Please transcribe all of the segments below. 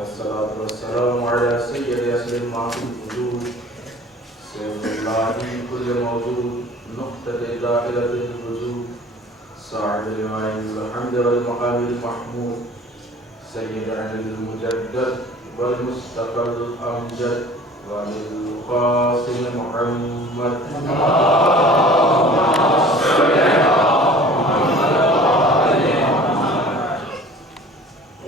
والصلاة والسلام على سيد أسر ما في الوجود سيد الله كل موجود نقطة داخلة الوجود صاحب الوعيد الحمد والمقام المحمود سيدنا المجدد والمصطفى الأمجد والقاسم محمد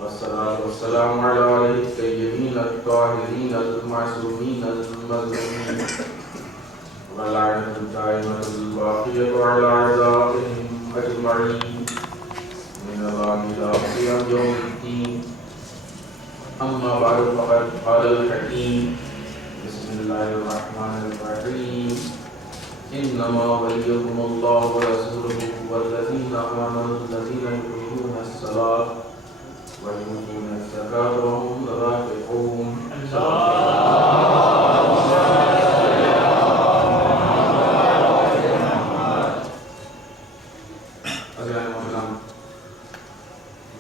والصلاة والسلام على آله الطيبين الطاهرين المعصومين المظلومين واللعنة الدائمة الباقية على أعدائهم أجمعين من الله إلى يوم الدين. أما بعد فقد قال الحكيم بسم الله الرحمن الرحيم إنما وليكم الله ورسوله والذين آمنوا الذين يقيمون الصلاة ويؤتون الزكاة وهم راكعون.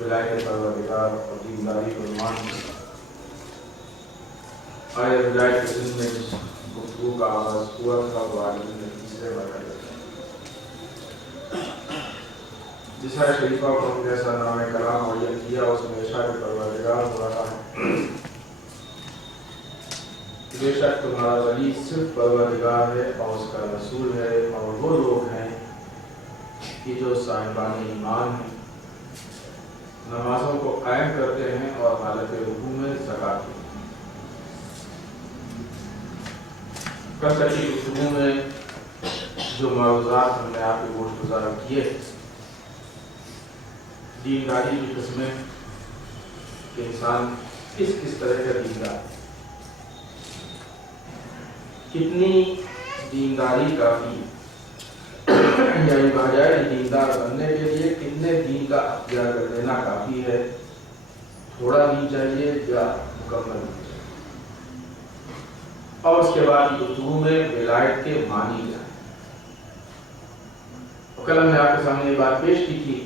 ولایت پروردگار اور دینداری فرمان آئے ولایت کے دن میں جس گفتگو کا آغاز ہوا تھا وہ آج نے تیسرے مرحلے جس ہے شریفہ کو ہم جیسا نام کلام معین کیا اس میں ارشاد پروردگار ہو رہا ہے بے شک تمہارا ولی صرف پروردگار ہے اور اس کا رسول ہے اور وہ لوگ ہیں کہ جو صاحبان ایمان ہیں نمازوں کو قائم کرتے ہیں اور حالت رکوع میں زکات دیتے ہیں. کل کی گفتگو میں جو معروضات ہم نے آپ کے گوشت گزار کیے دینداری کی قسمیں کہ انسان کس کس طرح کا دیندار کتنی دینداری کافی یعنی بجائے دیندار بننے کے لیے کتنے دین کا اختیار کر لینا کافی ہے, تھوڑا دین چاہیے یا مکمل دین چاہیے. اور اس کے بعد کی گفتگو میں ولایت کے معنی کیا ہے. کل ہم نے آپ کے سامنے یہ بات پیش کی تھی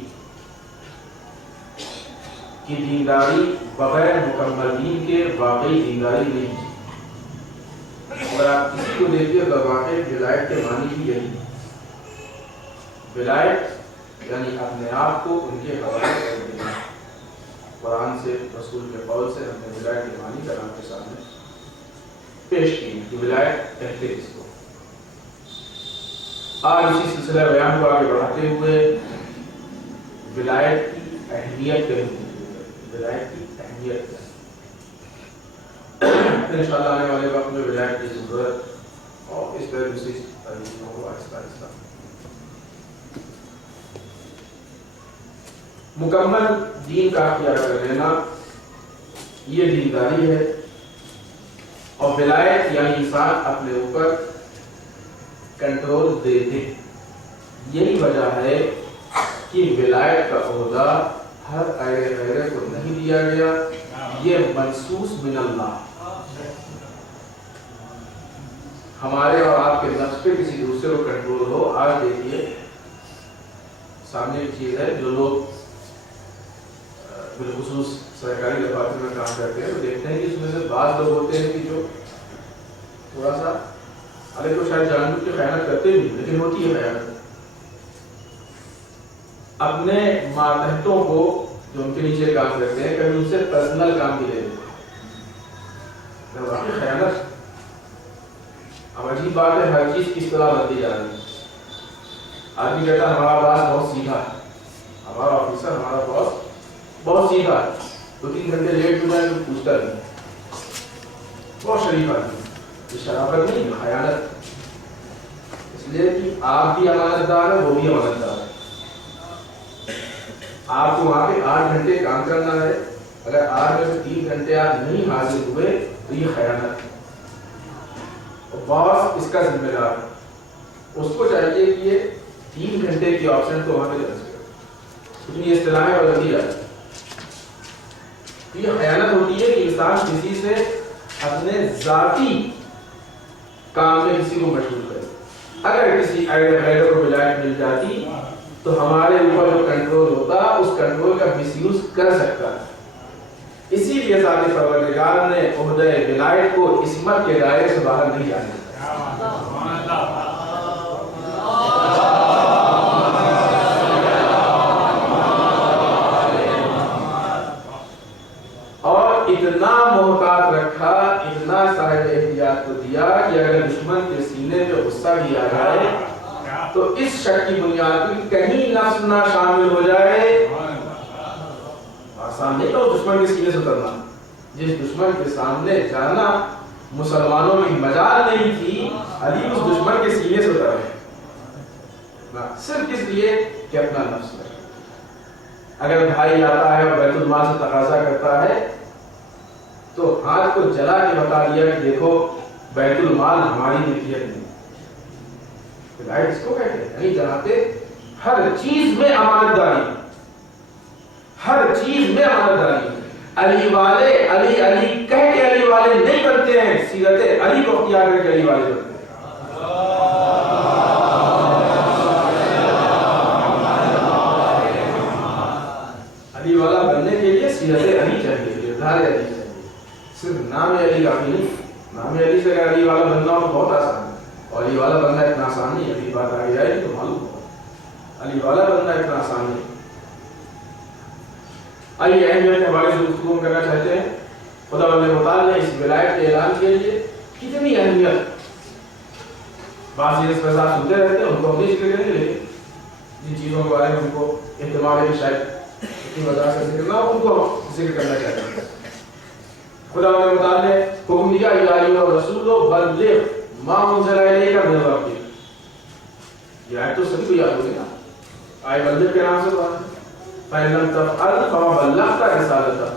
کہ دینداری بغیر مکمل دین کے واقعی دینداری نہیں ہے. اگر آپ کسی کو دیکھیے تو واقعی ولایت کے معنی بھی یہی ہے. ولایت یعنی اپنے آپ کو ان کے حوالے کر دینا. قرآن سے رسول کے قول سے ہم نے ولایت کے معنی کلام کے سامنے پیش کی کہ ولایت کہتے اس کو. آج اسی سلسلہ بیان کو آگے بڑھاتے ہوئے ولایت کی اہمیت کے ولایت کی اہمیت انشاءاللہ آنے والے وقت میں ولایت کی ضرورت اور اس پر دوسری ترجیحوں کو آہستہ آہستہ مکمل دین کا اختیار کر لینا یہ دینداری ہے. اور ولایت یعنی انسان اپنے اوپر کنٹرول دے دے. یہی وجہ ہے کہ ولایت کا عہدہ ہر ایرے غیرے کو نہیں دیا گیا, یہ منصوص من اللہ. ہمارے اور آپ کے نفس پہ کسی دوسرے کو کنٹرول ہو. آج دیکھیے سامنے ایک چیز ہے, جو لوگ بالخصوص سرکاری دفاتر میں کام کرتے ہیں تو دیکھتے ہیں کہ اس میں سے بعض لوگ ہوتے ہیں کہ جو تھوڑا سا ارے تو شاید جان بوجھ کے خیانت کرتے بھی لیکن ہوتی ہے خیانت. اپنے ماتحتوں کو جو ان کے نیچے کام کرتے ہیں کبھی ان سے پرسنل کام بھی لے لیتے ہیں. واقعی خیانت اب عجیب بات ہے, ہر چیز کس طرح بدلی جا رہی ہے. آدمی کہتا ہے ہمارا باس بہت سیدھا ہے, ہمارا آفیسر ہمارا باس بہت سیدھا ہے, 2-3 گھنٹے لیٹ ہو جائے تو پوچھتا نہیں, بہت شریف آدمی. یہ شرافت نہیں, خیانت. اس لیے کہ آپ بھی امانت دار ہیں, وہ بھی امانت دار ہے. آپ کو وہاں پہ 8 گھنٹے کام کرنا ہے, اگر 8 میں سے 3 گھنٹے آپ نہیں حاضر ہوئے تو یہ خیانت ہے. باس اس کا ذمہ دار ہے, اس کو چاہیے کہ یہ 3 گھنٹے کی آپشن تو وہاں پہ لگ سکے. اتنی اصطلاحیں بدلتی جاتی. یہ خیانت ہوتی ہے کہ انسان کسی سے اپنے ذاتی کام میں کسی کو مشغول کرے. اگر کسی غیر کو ولایت مل جاتی تو ہمارے اوپر جو کنٹرول ہوتا اس کنٹرول کا مس یوز کر سکتا ہے. اسی لیے ذات پروردگار نے عہدہ ولایت کو عصمت کے دائرے سے باہر نہیں جانے دیا۔ اور اتنا محتاط رکھا، اتنا صاحب احتیاط کو دیا کہ اگر دشمن کے سینے پہ غصہ بھی آ جائے تو اس شک کی بنیاد پر کہیں نفس نہ شامل ہو جائے۔ آسان نہیں تو دشمن کے سینے سے اترنا، جس دشمن کے سامنے جانا مسلمانوں کی مجال نہیں تھی، علی اس دشمن کے سینے سے اتر گئے، صرف اس لیے کہ اپنا نفس ہے۔ اگر بھائی آتا ہے اور بیت المال سے تقاضا کرتا ہے تو ہاتھ کو جلا کے بتا دیا کہ دیکھو بیت المال ہماری ملکیت نہیں، ولایت اس کو کہتے ہیں، یعنی جناتے ہر چیز میں امانت داری، ہر چیز میں امانت داری۔ علی والے علی علی کہہ کے علی والے نہیں بنتے ہیں، سیرت علی کو اختیار کر کے علی والے بنتے ہیں۔ علی والا بننے کے لیے سیرت علی چاہیے، کردار علی چاہیے، صرف نام علی کافی نہیں۔ نام علی سے اگر علی والا بننا ہو تو بہت آسان ہے، اور علی والا بننا اتنا آسان نہیں ہے، ابھی بات آگے آئے گی تو معلوم ہو، علی والا بننا اتنا آسان نہیں۔ آئیے اہمیت کے حوالے سے گفتگو کرنا چاہتے ہیں۔ خدا متعال نے اس ولایت کے اعلان کے لیے کتنی اہمیت، بعض یہ فضا سنتے رہتے ہیں، ان کو ہم نہیں ذکر کریں گے، لیکن جن چیزوں کے بارے میں ان کو احتمال ہے شاید اتنی وجہ سے ذکر نہ ہو، ان کو ذکر کرنا چاہتے ہیں۔ خدا متعال نے حکم دیا یا ایھا الرسول بلغ ما انزل الیک من ربک، یہ آیت تو سبھی کو یاد ہوگی نا، آئے بلغ کے نام سے بات ہے، فَإِن لَمْ تَفْعَلْ فَمَا بَلَّغْتَ رِسَالَتَهُ،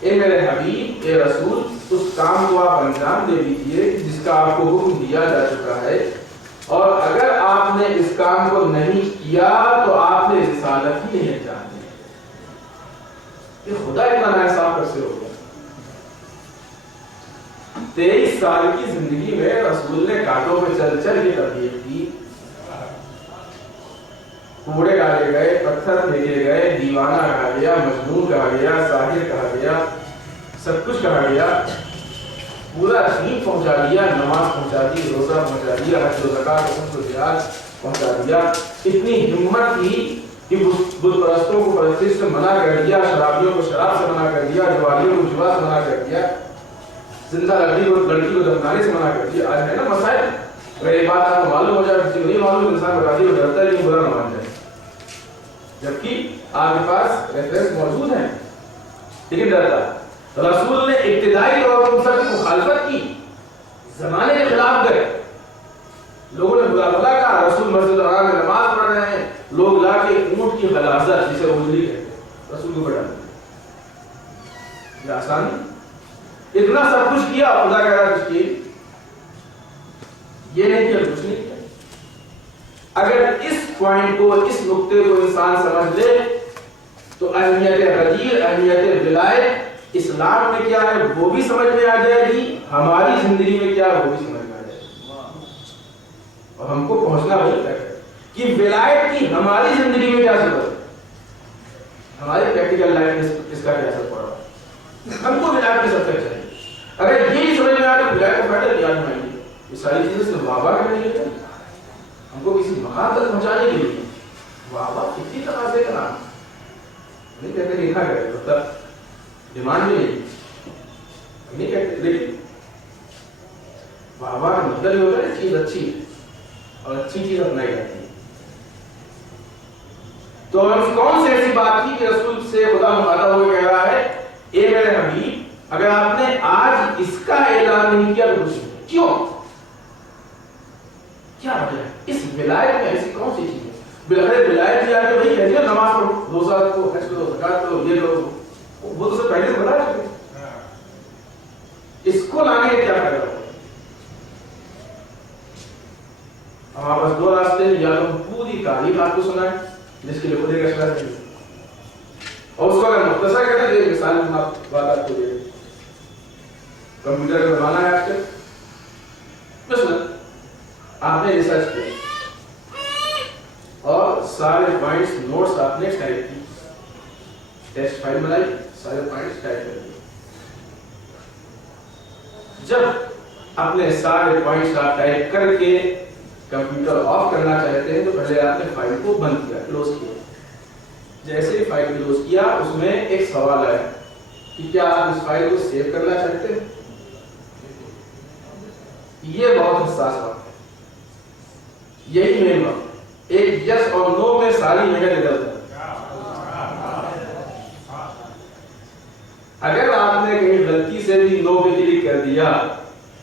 اے میرے حبیب، اے رسول، اس کام کو آپ انجام دے دیجئے جس کا آپ کو حکم دیا جا چکا ہے، اور اگر آپ نے اس کام کو نہیں کیا تو آپ نے رسالت ہی نہیں انجام دی۔ یہ خدا اتنا ناانصاف کیسے ہو گیا؟ 23 سال کی زندگی میں رسول نے کانٹوں پہ چل چل کے تبلیغ کی، کوڑے ڈالے گئے، پتھر پھینکے گئے، دیوانہ کہا گیا، مجنون کہا گیا، ساحر کہا گیا، سب کچھ کہا گیا، پورا دین پہنچا دیا، نماز پہنچا دی، روزہ پہنچا دیا، حج و زکات و جہاد پہنچا دیا۔ اتنی ہمت تھی کہ بت پرستوں کو پرستش سے منع کر دیا، شرابیوں کو شراب سے منع کر دیا، جوالیوں کو جوا سے منع کر دیا، زندہ لڑکی کو دفنانے سے منع کر دیا۔ آج ہے نا مسائل، اگر یہ بات آپ کو معلوم ہو جائے، کسی کو نہیں معلوم، انسان بتا دی وہ ڈرتا ہے لیکن برا نہ مان جائے، جبکہ آپ کے پاس ریفرنس موجود ہیں لیکن ڈرتا ہے۔ رسول نے ابتدائی طور پر سب کی مخالفت کی، زمانے کے خلاف گئے، لوگوں نے بلا بلا کہا، رسول مسجد الحرام میں نماز پڑھ رہے ہیں، لوگ لا کے اونٹ کی غلاظت جسے اجلی کہتے ہیں رسول کو بڑھا دیا۔ یہ آسان نہیں، اتنا سب کچھ کیا، خدا کہہ رہا کچھ کیے، یہ نہیں کیا، کچھ نہیں کیا۔ اگر اس پوائنٹ کو، اس نقطے کو انسان سمجھ لے تو اہمیت غدیر، اہمیت ولایت اسلام میں کیا ہے وہ بھی سمجھ میں آ جائے گی، ہماری زندگی میں کیا ہے وہ بھی سمجھ میں آ جائے گی، اور ہم کو پہنچنا وہی تک ہے کہ ولایت کی ہماری زندگی میں کیا اثر ہے، ہماری پریکٹیکل لائف میں اس کا کیا اثر پڑ رہا ہے، ہم کو ولایت کے سب تک چاہیے۔ اگر یہ سمجھ میں آ تو ولایت کو فائدہ یاد میں آئیں گے، یہ ساری چیزیں صرف وابا کرنے کے لیے، ہم کو کسی مقام تک پہنچانے کے لیے وابا کتنی تقاضے کا نام نہیں کہتے لکھا کرے، مطلب ڈیمانڈ بھی نہیں کہتے، لیکن وابا کا مطلب یہ ہوتا ہے چیز اچھی ہے اور اچھی چیز اپنائی جاتی ہے۔ تو کون سی ایسی بات تھی کہ رسول سے خدا مخاطب ہو کے کہہ رہا ہے اے میرے حبیب، اگر آپ نے آج اس کا اعلان نہیں کیا تو کچھ نہیں، کیوں؟ کیا وجہ ہے؟ اس ولایت میں ایسی کون سی چیز ہے؟ بغیر ولایت کی آگے وہی کہتے ہیں نماز پڑھو، روزہ رکھو، حج کرو، زکات کرو، یہ کرو، وہ تو سب پہلے سے بتا چکے، اس کو لانے کا کیا فائدہ ہوگا؟ ہمارے پاس دو راستے ہیں، یا تو پوری تاریخ آپ کو سنائیں جس کے لیے خود ایک اشرا ہے، اور اس کو اگر مختصر کریں تو ایک مثال بات آپ کو دے دیں۔ کمپیوٹر کا زمانہ ہے آج کل، مثلا آپ نے ریسرچ کیا اور سارے پوائنٹس نوٹس آپ نے ٹائپ کی، ٹیسٹ فائل بنائی، سارے پوائنٹس ٹائپ کر دیے. جب اپنے سارے پوائنٹس آپ ٹائپ کر کے کمپیوٹر آف کرنا چاہتے ہیں تو پہلے آپ نے فائل کو بند کیا, کلوز کیا. جیسے فائل کلوز کیا اس میں ایک سوال آیا کہ کیا آپ اس فائل کو سیو کرنا چاہتے ہیں. یہ بہت حساس وقت ہے, یہی مین وقت. ایک یس اور نو میں ساری محنت ادھر ہے. اگر آپ نے کہیں غلطی سے بھی نو پہ کلک کر دیا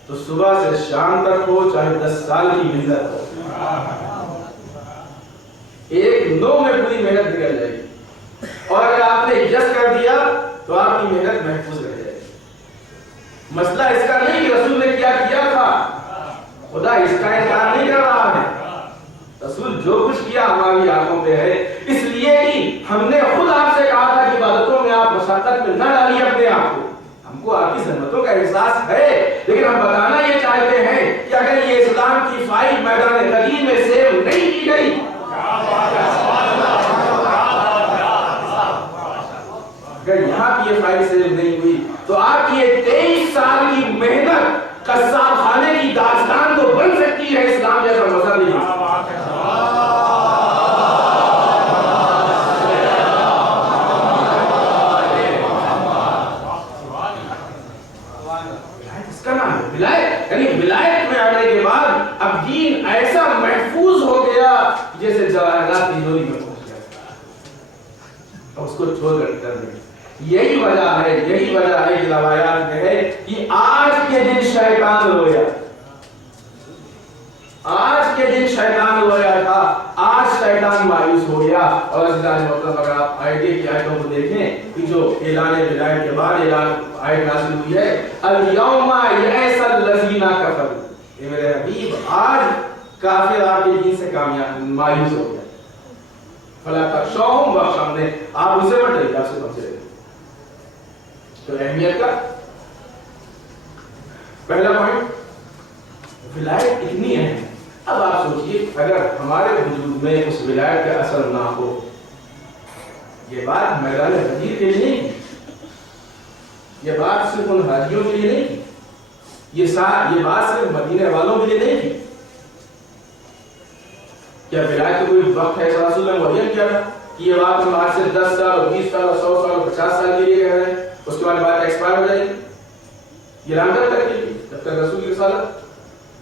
تو صبح سے شام تک ہو چاہے 10 سال کی محنت ہو, ایک نو میں پوری محنت نکل جائے گی. اور اگر آپ نے یس کر دیا تو آپ کی محنت محفوظ رہ جائے گی. مسئلہ اس کا نہیں کہ رسول نے کیا کیا تھا, خدا اس کا انکار نہیں کر رہا ہے. رسول جو کچھ کیا ہماری آنکھوں پہ ہے, اس لیے کہ ہم نے خود آپ سے کہا تھا کہ عبادتوں میں آپ مشقت میں نہ ڈالیے اپنے آپ کو. ہم کو آپ کی زحمتوں کا احساس ہے, لیکن ہم بتانا یہ چاہتے ہیں کہ اگر یہ اسلام کی فائل میدان قدیم میں سیو نہیں کی گئی, اگر یہاں کی یہ فائل سیو نہیں ہوئی تو آپ کی یہ 23 سال کی محنت قصاب خانے کی داستان تو بن سکتی ہے. اسلام جیسا مذہب نہیں. اس کا نام ہے ولایت. یعنی ولایت میں آنے کے بعد اب دین ایسا محفوظ ہو گیا جیسے جواہرات تجوری میں پہنچ گیا, اور اس کو چھوڑ کر کر دیں. یہی وجہ ہے کہ روایات میں ہے کہ آج کے دن شیطان رویا, آج کے دن شیطان رویا تھا, آج شیطان مایوس ہو گیا. اور عزیزان محترم اگر آپ آیت کی آیتوں کو دیکھیں کہ جو اعلان ولایت کے بعد اعلان آیت نازل ہوئی ہے, الیوم یئس الذین کفروا, اے میرے حبیب آج کافر آپ کے دین سے کامیاب مایوس ہو گیا. فلا تخشوہم واخشونی, آپ اسے مت ڈریے, آپ سے بچے رہیے. تو اہمیت کا پہلا پوائنٹ, ولایت اتنی اہم ہے. اب آپ سوچئے اگر ہمارے وجود میں اس ولایت کا اثر نہ ہو, یہ بات میدان غدیر کے لیے نہیں, یہ بات صرف ان حاجیوں کے لیے نہیں, یہ بات صرف مدینے والوں کے لیے نہیں تھی. کیا ولایت کا کوئی وقت ہے رسول اللہ نے کیا تھا کہ یہ بات ہم آج سے 10 سال اور 20 سال اور 100 سال اور 50 سال کے لیے کہہ رہے ہیں, اس کے بعد بات ایکسپائر ہو جائے گی؟ یہ رامدت تک کے لیے, جب تک رسول کی رسالت,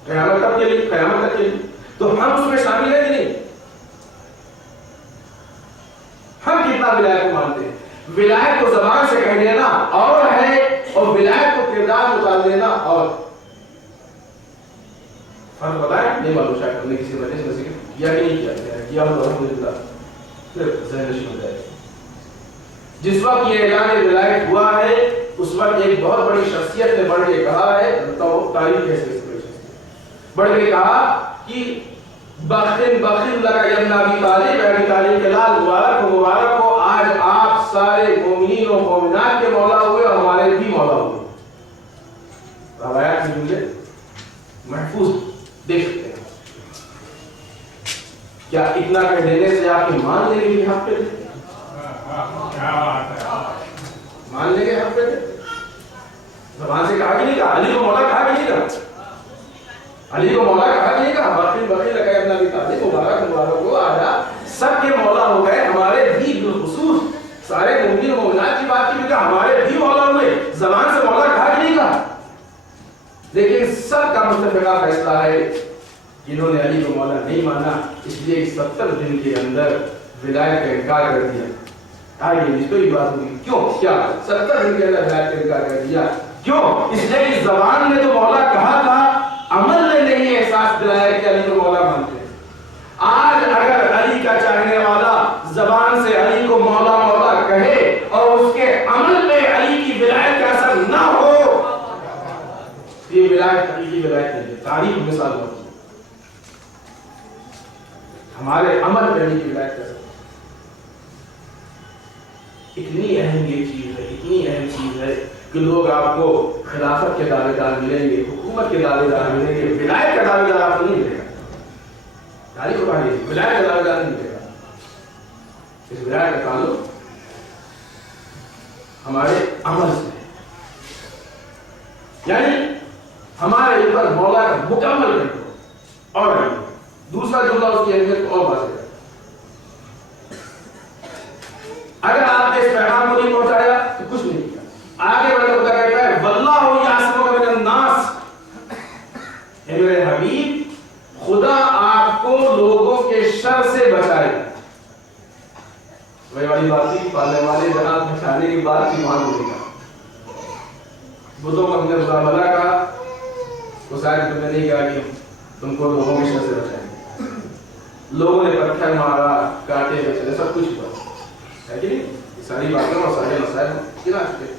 قیامت تک کے لیے, قیامت تک کے لیے. تو ہم اس میں شامل ہیں کہ نہیں؟ ہم کتنا ولایت کو مانتے ہیں؟ ولایت کو زبان سے کہہ دینا اور ہے, اور ولایت کو کردار میں اتار دینا اور. فرق بتائیں, نہیں معلوم شاید ہم نے کسی وجہ سے ذکر کیا کہ نہیں کیا ہو تو الحمدللہ پھر ذہن نشین ہو جائے. جس وقت یہ اعلان ولایت ہوا ہے اس وقت ایک بہت بڑی شخصیت نے بڑھ کے کہا ہے, تاریخ کیسے بڑھ کے کہا کہ بخن لگا ابن ابی طالب, ابی طالب کے لال مبارک ہو, آج آپ سارے مومنین و مومنات کے مولا ہوئے اور ہمارے بھی مولا ہوئے. روایات میں جملے محفوظ دیکھ سکتے ہیں. کیا اتنا کہہ دینے سے آپ مان لیں گے کہ حق پہ تھے؟ مان لیں گے حق پہ تھے؟ زبان سے کہا کہ نہیں کہا, علی کو مولا کہا کہ نہیں کہا, علی کو مولا کہا کہ نہیں کہا, بخن لگا ابن ابی طالب مبارک ہو, آیا سب کے مولا ہو گئے, ہمارے بھی بالخصوص سارے مومنین و مومنات کی بات کی کہ ہمارے بھی مولا ہوئے. زبان سے مولا کہا کہ نہیں کہا, لیکن سب کا متفقہ فیصلہ ہے جنہوں نے علی کو مولا نہیں مانا, اس لیے 70 دن کے اندر ولایت کا انکار کر دیا. آئیے اس کو یہ بات ہوگی کیوں, کیا 70 دن کے اندر ولایت کا انکار کر دیا کیوں؟ اس لیے کہ زبان نے تو مولا کہا تھا, عمل نے نہیں احساس دلایا کہ علی کو مولا مانتے ہیں. آج اگر علی کا چاہنے والا زبان سے علی کو مولا مولا کہے اور اس کے عمل میں علی کی ولایت کا اثر نہ ہو, یہ ولایت حقیقی ولایت نہیں ہے. تاریخ مثال ہوتی ہے ہمارے عمل میں علی کی ولایت کا اثر. اتنی اہم یہ چیز ہے, اتنی اہم چیز ہے کہ لوگ آپ کو خلافت کے دعوے دار ملیں گے, حکومت کے دعوے دار ملیں گے, ولایت کا دعوے دار آپ کو نہیں ملے گا. تاریخ کو پڑھیے, ولایت کا دعوے دار نہیں ملے گا. اس ولایت کا تعلق ہمارے عمل سے، یعنی ہمارے اوپر مولا کا مکمل کنٹرول۔ اور دوسرا جملہ اس کی اہمیت کو اور واضح ہے، اگر آپ نے اس پیغام کو نہیں پہنچایا تو کچھ نہیں کیا۔ آگے بڑھ کر خدا کہتا ہے واللہ یعصمک من الناس، اے میرے حبیب خدا آپ کو لوگوں کے شر سے بچائے گا۔ وہی والی بات تھی، پالنے والے جہاں بچانے کی بات تھی وہاں بولے گا۔ بتوں کو ہم نے مقابلہ کا، وہ سارے تم نے نہیں کہا کہ تم کو لوگوں کے شر سے بچائیں گے۔ لوگوں نے پتھر مارا، کاٹے بچے، سب کچھ ہوا ہے کہ نہیں؟ یہ ساری باتیں اور سارے مسائل کتنا چکے،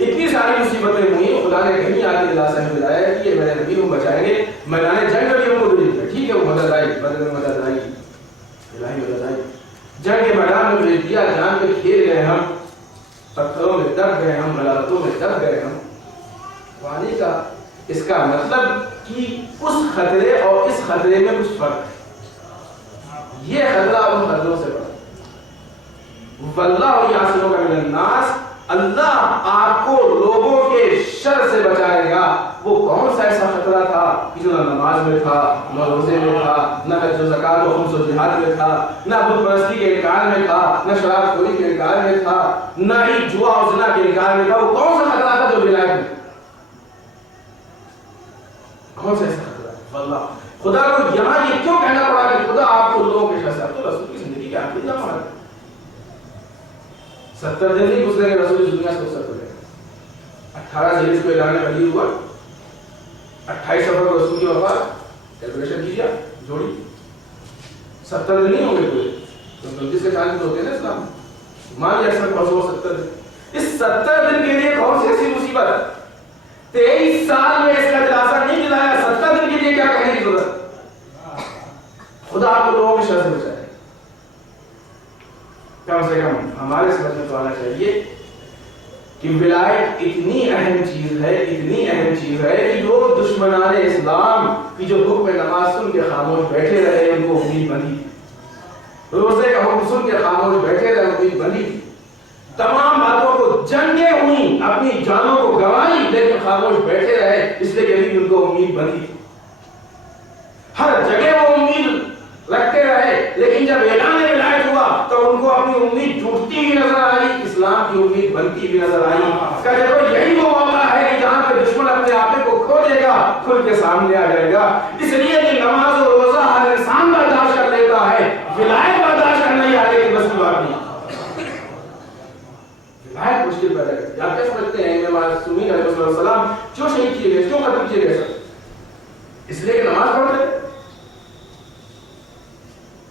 اتنی ساری مصیبتیں ہوئی، خدا نے کہیں آ کے دلاسا میں دلایا ہے کہ یہ میرے نبی ہم بچائیں گے، میدان جنگ میں بھی ہم کو بھیج دیا۔ ٹھیک ہے، وہ مدد آئی، بدر میں مدد آئی، الہی مدد آئی، جنگ کے میدان میں بھیج دیا، جان پہ کھیل گئے ہم، پتھروں میں دب گئے ہم، ملالتوں میں دب گئے ہم۔ وانی کا اس کا مطلب کہ اس خطرے اور اس خطرے میں کچھ فرق ہے، یہ خطرہ ان خطروں سے بڑا۔ واللہ یعصمک من الناس، اللہ آپ کو لوگوں کے شر سے بچائے گا۔ وہ کون سا ایسا خطرہ تھا کہ جو نہ نماز میں تھا، نہ روزے میں تھا، نہ حج و زکات و خمس و جہاد میں تھا، نہ بت پرستی کے انکار میں تھا، نہ شراب خوری کے انکار میں تھا، نہ ہی جوا اور زنا کے انکار میں تھا۔ وہ کون سا خطرہ تھا جو ولایت میں؟ کون سا ایسا خطرہ؟ واللہ خدا کو یہاں یہ کیوں کہنا پڑا کہ خدا آپ کو لوگوں کے شر سے؟ اب تو رسول کی زندگی کے آخری لمحہ ہے، 70 دن نہیں گزرے گے رسول اس دنیا سے رخصت ہو جائے گا۔ 18 ذیل کو اعلان وحی ہوا، 28 سفر کو رسول کی وفات، کیلکولیشن کیجیے جوڑی، 70 دن نہیں ہوں گے پورے، تو 29 کے 40 ہوتے ہیں نا اسلام، مان لیا اکثر 70 دن۔ اس 70 دن کے لیے کون سی ایسی مصیبت؟ 23 سال میں اس کا دلاسا نہیں دلایا، 70 دن کے لیے کیا کہنے کی ضرورت؟ خدا آپ کو لوگوں کے شر سے بچائے۔ کم سے کم ہمارے سمجھ میں تو آنا چاہیے کہ ولایت اتنی اہم چیز ہے، اتنی اہم چیز ہے کہ جو دشمنان اسلام کی جو حکم نماز سن کے خاموش بیٹھے رہے ان کو امید بندی تھی، روزے کا حکم سن کے خاموش بیٹھے رہے امید بندی تھی، تمام باتوں کو جنگیں ہوئی، اپنی جانوں کو گنوائی لیکن خاموش بیٹھے رہے، اس لیے کہ ان کو امید بندی تھی۔ ہر جگہ وہ امید رکھتے رہے، لیکن جب اعلان ولایت ہوا تو ان کو اپنی امید ٹوٹتی ہوئی نظر آئی، اسلام کی امید بنتی ہوئی نظر آئی۔ کہ دیکھو یہی وہ موقع ہے کہ جہاں پہ دشمن اپنے آپ کو کھو دے گا، کھل کے سامنے آ جائے گا۔ اس لیے کہ نماز و روزہ ہر انسان برداشت کر لیتا ہے، ولایت برداشت کرنا ہی آگے کی بس کی بات نہیں۔ ولایت مشکل پیدا کرتی ہے۔ آپ کیا سمجھتے ہیں امام معصومین علیہ السلام کیوں شہید کیے گئے، کیوں قتل کیے گئے؟ اس لیے کہ نماز پڑھتے تھے،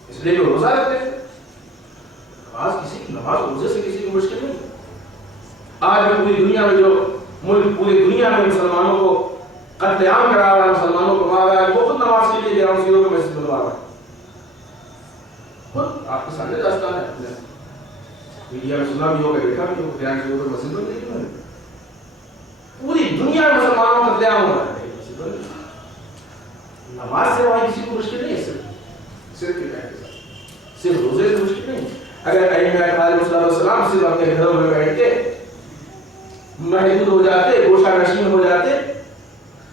اس لیے کہ روزہ رکھتے تھے۔ نماز روزے سے کسی کو مشکل نہیں۔ آج بھی پوری دنیا میں جو ملک، پوری دنیا میں مسلمانوں کو قتل عام کرا رہا ہے، مسلمانوں کو مار رہا ہے، وہ خود نماز کے لیے گراؤنڈ زیرو کو مسجد بنوا رہا ہے۔ خود آپ کے سامنے داستان ہے، میڈیا میں سنا بھی ہوگا، دیکھا بھی ہوگا، گراؤنڈ زیرو کو مسجد بن گئی۔ پوری دنیا میں مسلمانوں کا قتل عام ہو رہا ہے، نماز سے وہاں کسی کو مشکل نہیں ہے، صرف روزے سے مشکل نہیں۔ اگر ائمہ اکرام علیہ السلام صرف اپنے گھروں میں بیٹھ کے محدود ہو جاتے، گوشہ نشین ہو جاتے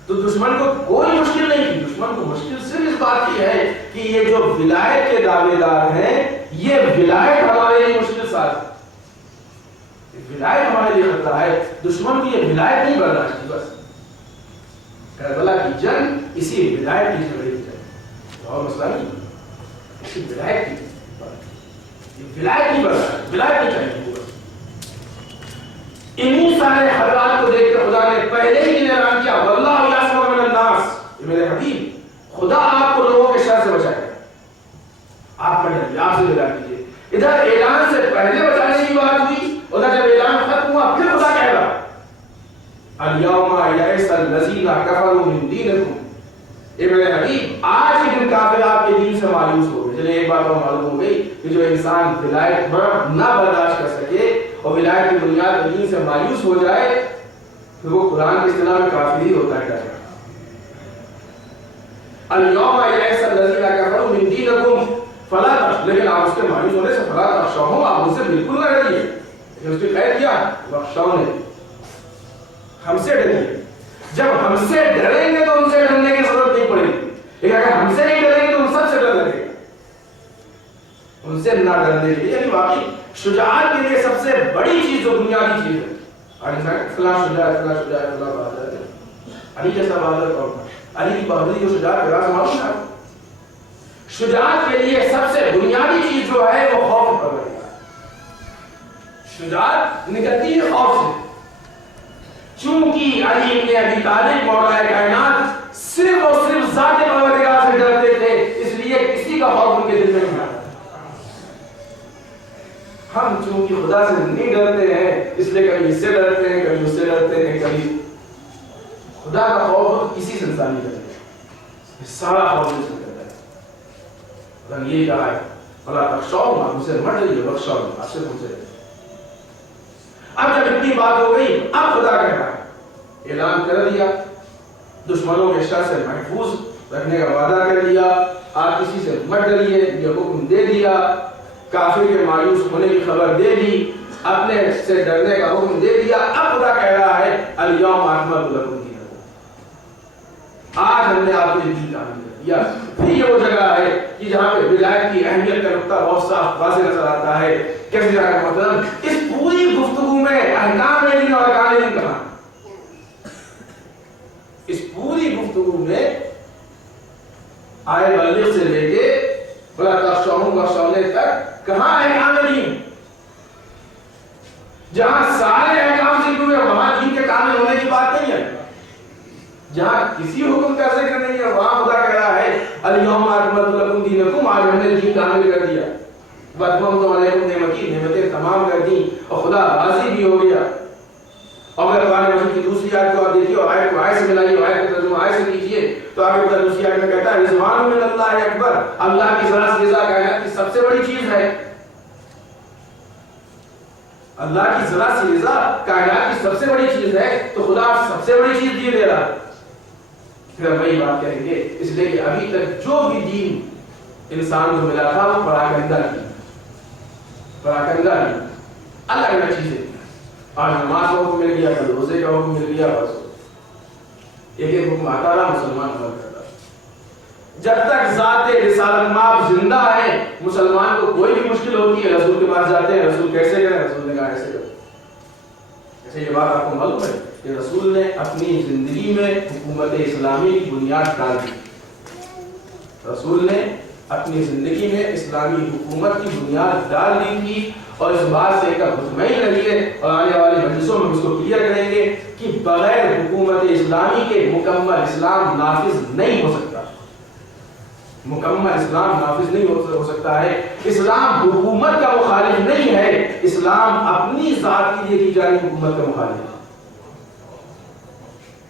تو دشمن کو کوئی مشکل نہیں تھی۔ دشمن کو مشکل صرف اس بات کی ہے کہ یہ جو ولایت کے دعوے دار ہیں، یہ ولایت ہمارے لیے مشکل ساز ہے، ولایت ہمارے لیے خطرہ ہے۔ دشمن کی یہ ولایت نہیں برداشت کی، بس کربلا کی جنگ اسی ولایت کی جھگڑے کی جنگ، اور مسئلہ نہیں، اسی ولایت کی ولایت نہیں برداشت، ولایت نہیں چاہیے۔ انہی سارے حالات کو دیکھ کر خدا نے پہلے ہی اعلان کیا واللہ یعصمک من الناس، میرے حبیب خدا آپ کو لوگوں کے شر سے بچائے گا، آپ پڑھیں، آپ سے اعلان کیجیے۔ ادھر اعلان سے پہلے بچانے کی بات ہوئی، ادھر جب اعلان ختم ہوا پھر خدا کہہ رہا الیوم یئس الذین کفروا من دینکم، اے میرے حبیب آج کے دن کافر آپ کے دین سے مایوس ہو گئے۔ چلے ایک بات اور معلوم ہو گئی کہ جو انسان ولایت نہ برداشت کر سکے اور ولایت کی بنیاد پر دین سے مایوس ہو جائے پھر وہ قرآن کی اصطلاح میں کافر ہی ہوتا ہے۔ الیوم یئس الذین کفروا من دینکم فلا تخشوہم، لیکن آپ اس کے مایوس ہونے سے فلا تخشوہم، آپ ان سے بالکل نہ ڈریے۔ اس کی خیر کیا بخشاؤں نے ہم سے ڈریے. جب ہم سے ڈریں گے تو ان سے ڈرنے کی ضرورت نہیں پڑے گی, لیکن اگر ہم سے نہیں ڈریں گے تو ان سب سے ڈر لگے گا. ان سے نہ ڈرنے کے لیے یعنی واقعی شجاعت کے لیے سب سے بڑی چیز جو بنیادی چیز ہے, فلاں شجاع فلاں شجاع فلاں بہادر ہے. علی جیسا بہادر کون تھا؟ علی کی بہادری جو شجاعت کا راز معلوم ہے. شجاعت کے لیے سب سے بنیادی چیز جو ہے وہ خوف پروردگار. شجاعت نکلتی ہے خوف سے. چونکہ علی ابن ابی طالب مولا کائنات صرف اور صرف ذات پروردگار سے ڈرتے تھے, اس لیے کسی کا خوف ان کے دل میں نہیں آتا. ہم چونکہ خدا سے نہیں ڈرتے ہیں اس لیے کبھی اس سے ڈرتے ہیں, کبھی اس سے ڈرتے ہیں, کبھی خدا کا خوف کسی سے انسان نہیں کرتے. سارا خوف سے کرتا ہے. اللہ نے یہ کہا ہے فلا تخشوهم آپ مجھ سے مت ڈریے, بخشاؤ آپ سے مجھ سے. اب جب اتنی بات ہو گئی اب خدا کہتا ہے اعلان کر دیا, دشمنوں کے شر سے محفوظ رکھنے کا وعدہ کر دیا, آپ کسی سے مت ڈریے, یہ حکم دے دیا, کافر کے مایوس ہونے کی خبر دے دی, اپنے سے ڈرنے کا حکم دے دیا. اب خدا کہہ رہا ہے الیوم اکملت لکم دینکم, آج ہم نے آپ کے دین کامل کر دیا. پھر یہ وہ جگہ ہے کہ جہاں پہ ولایت کی اہمیت کا نقطہ بہت صاف واضح نظر آتا ہے. کیسے جا کر مطلب اس پوری گفتگو میں احکام دین اور ارکان دین کہاں؟ اس پوری گفتگو میں آئے بلغ سے لے کے فلا تخشوهم واخشونی تک کہاں احکام دین؟ جہاں سارے احکام ذکر ہوئے وہاں دین کے کامل ہونے کی بات نہیں ہے. جہاں کسی حکم کا ذکر نہیں ہے وہاں خدا کہہ رہا ہے الیوم اکملت لکم دینکم, آج ہم نے دین کامل کر دیا. واتممت علیکم نعمتی, نعمتیں تمام کر دی اور خدا راضی بھی ہو گیا. اور اگر قرآن مجید کی دوسری آیت کو آپ دیکھیے اور آیت کو آیت سے ملائیے اور آیت کا ترجمہ آیت سے کیجیے تو آگے خدا دوسری آیت میں کہتا ہے رضوان من اللہ اکبر, اللہ کی ذرا سی رضا کائنات کی سب سے بڑی چیز ہے. اللہ کی ذرا سی رضا کائنات کی سب سے بڑی چیز ہے تو خدا سب سے بڑی چیز دیے دے رہا ہے. پھر ہم وہی بات کہیں گے اس لیے کہ ابھی تک جو بھی دین انسان کو ملا تھا وہ پراگندہ کی, پراگندہ کی الگ الگ چیزیں. آج نماز کا حکم مل گیا, کل روزے کا حکم مل گیا, بس ایک ایک حکم آتا رہا, مسلمان عمل کرتا. جب تک ذات رسالت مآب زندہ ہے مسلمان کو کوئی بھی مشکل ہوتی ہے رسول کے پاس جاتے ہیں, رسول کیسے کریں, رسول نے کہا ایسے کرو. اچھا یہ بات آپ کو معلوم ہے کہ رسول نے اپنی زندگی میں حکومت اسلامی کی بنیاد ڈال دی. رسول نے اپنی زندگی میں اسلامی حکومت کی بنیاد ڈال دی تھی, اور اس بات سے ایک مطمئن رہیے اور آنے والی مجلسوں میں اس کو کلیئر کریں گے کہ بغیر حکومت اسلامی کے مکمل اسلام نافذ نہیں ہو سکتا. مکمل اسلام نافذ نہیں ہو سکتا ہے. اسلام حکومت کا مخالف نہیں ہے, اسلام اپنی ذات کے لیے کی جانے حکومت کا مخالف ہے,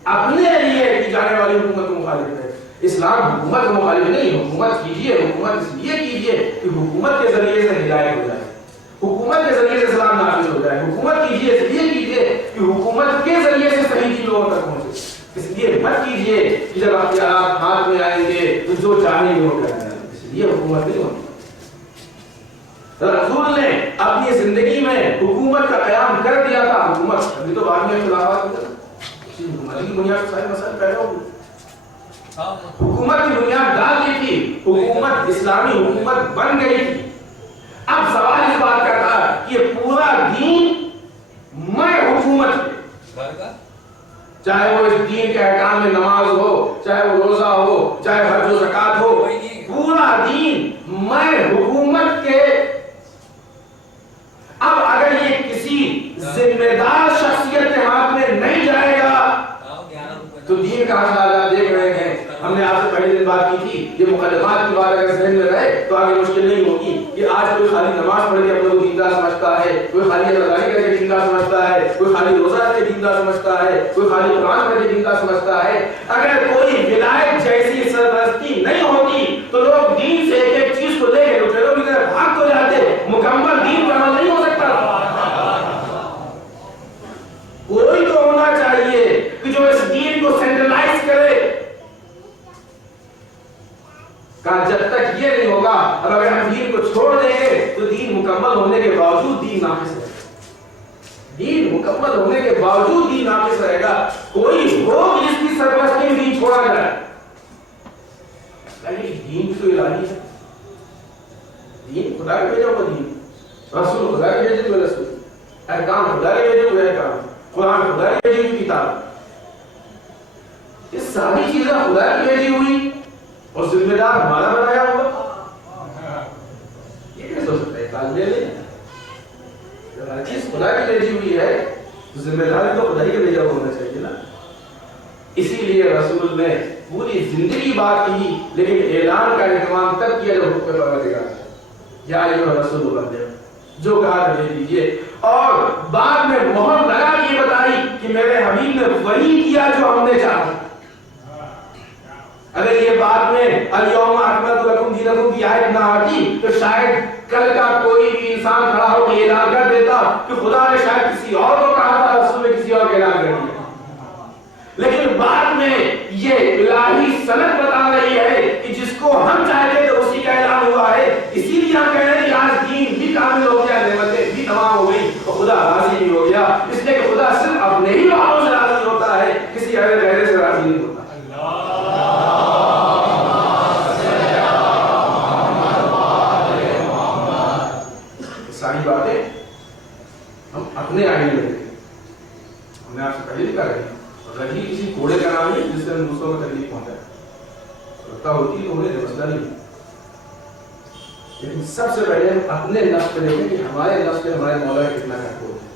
اپنے لیے کی جانے والی حکومت کا مخالف ہے. اسلام حکومت کا مخالف نہیں. حکومت کیجیے, حکومت اس لیے کیجیے کہ حکومت کے ذریعے سے ہدایت ہو جائے, حکومت کے ذریعے سے اسلام نافذ ہو جائے. حکومت کیجیے اس لیے کیجیے کہ حکومت کے ذریعے سے صحیح چیز لوگوں تک پہنچے. اس لیے مت کیجیے کہ جب اختیارات ہاتھ میں آئیں گے تو جو چاہیں گے وہ کریں گے. اس لیے حکومت نہیں ہوتی. رسول نے اپنی زندگی میں حکومت کا قیام کر دیا تھا. حکومت ابھی تو بعد میں اختلافات ہوتے ہیں, حکومت کی بنیاد پر سارے مسائل پیدا ہو گئے. حکومت کی بنیاد ڈال دی تھی, حکومت اسلامی حکومت بن گئی تھی. اب سوال اس بات کا تھا کہ یہ پورا دین میں حکومت, چاہے وہ اس دین کے احکام میں نماز ہو, چاہے وہ روزہ ہو, چاہے حج و زکات ہو, پورا دین میں حکومت کے. اب اگر یہ کسی ذمہ دار شخصیت کے ہاتھ میں نہیں جائے گا تو دین کا حال آپ دیکھ رہے ہیں. ہم نے آپ سے پہلے دن بات کی تھی, یہ مقدمات کی بات اگر ذہن میں رہے تو آگے مشکل نہیں ہوگی کہ آج کوئی خالی نماز پڑھ کے اپنے کو دیندار سمجھتا ہے, کوئی خالی ادائیگی کر کے دیندار سمجھتا ہے, کوئی خالی روزہ رکھ کے دیندار سمجھتا ہے, کوئی خالی قرآن پڑھ کے دیندار سمجھتا ہے. اگر کوئی ولایت جیسی سرپرستی نہیں ہوتی تو لوگ دین سے ایک ایک چیز کو لے کے لٹیروں کی طرح بھاگ تو جاتے, مکمل دین پر عمل نہیں ہو سکتا. کوئی تو ہونا چاہیے کہ جو اس دین کو سینٹرلائز کرے. کہا جب تک یہ نہیں ہوگا, اور اگر ہم دین کو چھوڑ دیں گے تو دین مکمل ہونے کے باوجود دین ناقص ہے. مکمل ہونے کے باوجود دین ناقص رہے گا. کوئی ہو جس کی سرپرستی میں دین چھوڑا جائے. دین تو الہی ہے, دین خدا کے بھیجا ہوا دین, رسول خدا کے بھیجے ہوئے رسول, احکام خدا کے بھیجے ہوئے احکام, قرآن خدا کی بھیجی ہوئی کتاب. یہ ساری چیزیں خدا کی بھیجی ہوئی اور ذمہ دار ہمارا بنایا ہوا. یہ کیسے ہو سکتا ہے؟ تالمے نہیں. جب ہر چیز خدا کی بھیجی ہوئی ہے تو ذمہ داری تو خدا ہی کا بھیجا ہوا ہونا چاہیے نا. اسی لیے رسول نے پوری زندگی بات کی, لیکن اعلان کا اہتمام تب کیا جب حکم پروردگار یا ایھا رسول بندے جو کہا بھیج دیجیے, اور بعد میں مہر لگا کے بتائی کہ میرے حبیب نے وہی کیا جو ہم نے چاہا. اگر یہ بات میں الیوم اکملت لکم دینکم کی آیت نہ آتی تو شاید کل کا کوئی بھی انسان کھڑا ہو کے اعلان کر دیتا کہ خدا نے شاید کسی اور کو کہا تھا, رسول نے کسی اور کا اعلان کر دیا. لیکن بعد میں یہ الہی سند بتا رہی ہے کہ جس کو ہم چاہتے تھے اسی کا اعلان ہوا ہے. اسی لیے ہم کہہ رہے ہیں کہ آج دین بھی کامل ہو گیا, نعمتیں بھی تمام ہو گئی اور خدا راضی بھی ہو گیا. اس لیے کہ خدا صرف اپنے ہی والوں سے راضی ہوتا ہے, کسی اور غیر سے راضی نہیں ہوتا. ساری باتیں ہم اپنے آئینے میں دیکھیں. ہم نے آپ سے پہلے بھی کہا ہے رہی کسی گھوڑے کا نام ہے جس سے ہم دوسروں کو تکلیف پہنچائے. رکھا ہوتی تو انہیں مسئلہ نہیں, لیکن سب سے پہلے ہم اپنے نفس پہ دیکھیں کہ ہمارے نفس پہ ہمارے مولا کا کتنا کنٹرول ہے.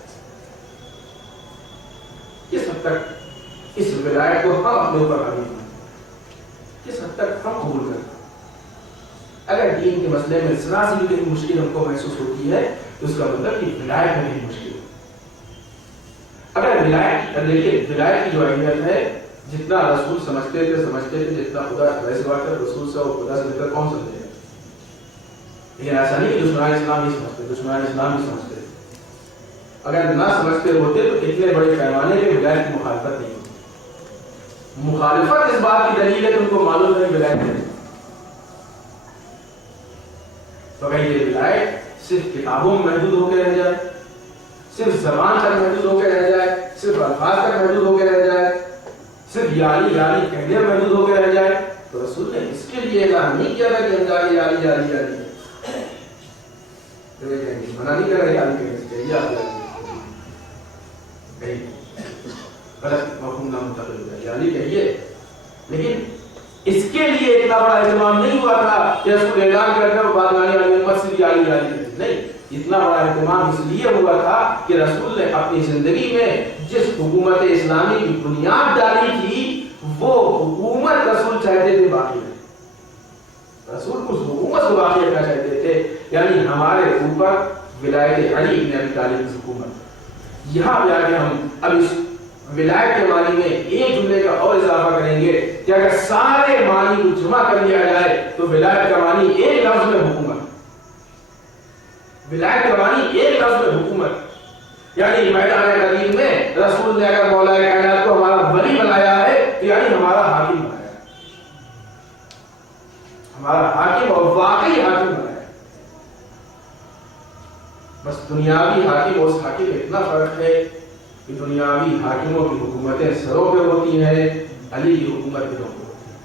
کس حد تک اس ولایت کو ہم اپنے اوپر حاوی کریں, کس حد تک ہم قبول کریں. اگر دین کے مسئلے میں ذرا سی بھی مشکل ہم کو محسوس ہوتی ہے تو اس کا مطلب کہ ولایت میں بھی مشکل ہے. اگر ولایت, دیکھیے ولایت کی جو اہمیت ہے, جتنا رسول سمجھتے تھے جتنا خدا ویسے بات ہے رسول سے اور خدا سے بہتر کون سمجھے گا. لیکن ایسا نہیں کہ دشمنان اسلام نہیں سمجھتے, دشمنان اسلام نہیں سمجھتے. اگر نہ سمجھتے ہوتے تو اتنے بڑے پیمانے کے ولایت کی مخالفت نہیں ہوتی. مخالفت اس بات کی دلیل ہے کہ ان کو معلوم ہے ولایت نہیں. تو اگر یہ ولایت صرف کتابوں میں محدود ہو کے رہ جائے, صرف زبان تک محدود ہو کے رہ جائے, صرف الفاظ تک محدود ہو کے رہ جائے, صرف یاری یاری کہنے میں محدود ہو کے رہ جائے, تو رسول نے اس کے لیے اعلان نہیں کیا تھا کہ ہم جاری یاری یاری یاری منع نہیں کر رہے یاری کہنے سے, کہیں غلط مفہوم نہ منتقل ہو جائے, یاری کہیے. لیکن اس کے لیے اتنا بڑا اہتمام نہیں ہوا تھا کہ اس کو اعلان کر کر بعد آنے والی امت سے یاری یاری نہیں. اتنا بڑا اہتمام اس لیے ہوا تھا کہ رسول نے اپنی زندگی میں جس حکومت اسلامی کی بنیاد ڈالی تھی وہ حکومت رسول چاہتے تھے باقی رہے. رسول اس حکومت کو باقی رکھنا چاہتے تھے, یعنی ہمارے اوپر ولایت علی بن ابی طالب کی حکومت. یہاں پہ آگے ہم اب اس ولایت کے معنی میں ایک جملے کا اور اضافہ کریں گے کہ اگر سارے معنی کو جمع کر لیا جائے تو ولایت کا معنی ایک لفظ میں حکومت. ولایت کا معنی ایک لفظ میں حکومت, یعنی میدان قدیم میں رسول نے اگر مولا کائنات کو ہمارا ولی بنایا ہے تو یعنی ہمارا حاکم بنایا ہے, ہمارا حاکم اور واقعی حاکم بنایا ہے. بس دنیاوی حاکم اور اس حاکم میں اتنا فرق ہے کہ دنیاوی حاکموں کی حکومتیں سروں پہ ہوتی ہیں, علی کی حکومت دلوں پہ ہوتی ہے.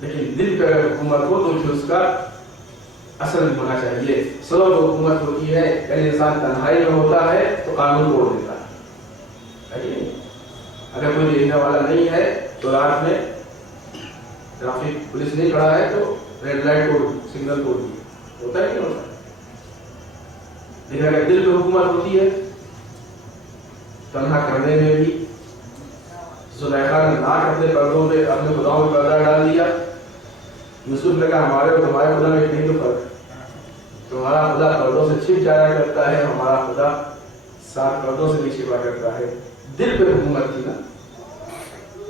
لیکن دل پہ اگر حکومت ہو تو اس کا اثر ہونا چاہیے. سروں پہ حکومت ہوتی ہے یعنی انسان تنہائی میں ہوتا ہے تو قانون توڑ دیتا ہے. اگر کوئی دیکھنے والا نہیں ہے تو رات میں ٹریفک پولیس نہیں کھڑا ہے تو ریڈ لائٹ توڑ, سگنل توڑ دیے, ہوتا ہے کہ نہیں ہوتا. لیکن اگر دل پہ حکومت ہوتی ہے تنہا کرنے میں بھی, زلیخا نے ناک اپنے پردوں پہ اپنے خداؤں میں پردہ ڈال دیا. یوسف نے کہا ہمارے اور تمہارے خدا میں اتنی تو فرق ہے, تمہارا خدا پردوں سے چھپ جایا کرتا ہے, ہمارا خدا سات پردوں سے بھی چھپا کرتا ہے. دل پہ حکومت تھی نا,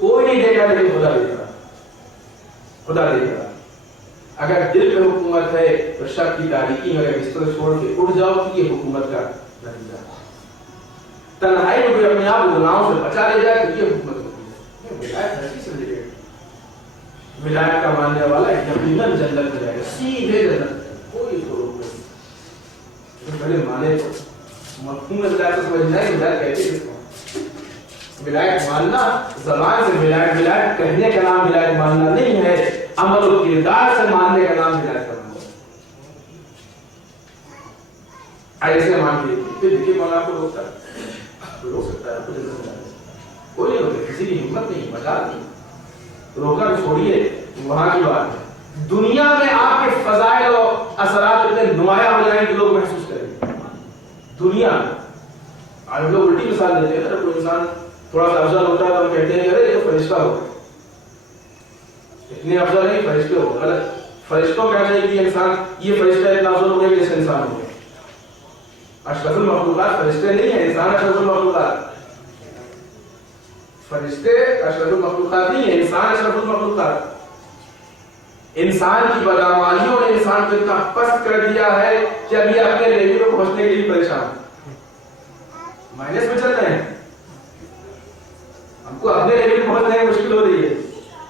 کوئی نہیں دیکھا لیکن خدا دیکھ رہا, خدا دیکھ رہا. اگر دل پہ حکومت ہے تو شب کی تاریکی میں اگر بستر چھوڑ کے اٹھ جاؤ تو یہ حکومت کا نتیجہ. تنہائی میں کوئی اپنے آپ گناہوں سے بچا لے جائے تو یہ حکومت ہوتی ہے. ولایت کا ماننے والا یقیناً جنت میں جائے گا, سیدھے جنت میں, کوئی اس کو روک نہیں. پہلے مانے تو مفہوم ولایت کو سمجھنا ہے. ولایت کہتے ہیں اس کو. ولایت ماننا زبان سے ولایت کہنے کا نام ولایت ماننا نہیں ہے, عمل و کردار سے ماننے کا نام ولایت کرنا ہے. ایسے مان کے پھر دیکھیے کون آپ کو روکتا ہے؟ کوئی روک سکتا ہے؟ کوئی نہیں روکے, کسی کی ہمت نہیں, مجال نہیں. روکنا چھوڑیے, وہاں کی بات ہے. دنیا میں آپ کے فضائل اور اثرات اتنے نمایاں ہو جائیں کہ لوگ محسوس کریں. دنیا میں آج لوگ الٹی مثال دیتے ہیں, کوئی انسان تھوڑا سا افضل ہوتا ہے تو ہم کہتے ہیں ارے یہ فرشتہ ہو گئے, اتنے افضل نہیں فرشتے ہو. غلط. فرشتوں کہنا ہے کہ انسان یہ فرشتہ اتنا افضل ہو گیا جیسے انسان ہو گیا. اشرف المخلوقات فرشتے نہیں ہیں, انسان اشرف المخلوقات. فرشتے اشرف المخلوقات نہیں ہیں, انسان اشرف المخلوقات. انسان کی بدعمالیوں نے انسان کو اتنا پست کر دیا ہے کہ ابھی اپنے لیول کو پہنچنے کے لیے پریشان, مائنس میں چل رہے ہیں. ہم کو اپنے لیول پہنچنے میں مشکل ہو رہی ہے.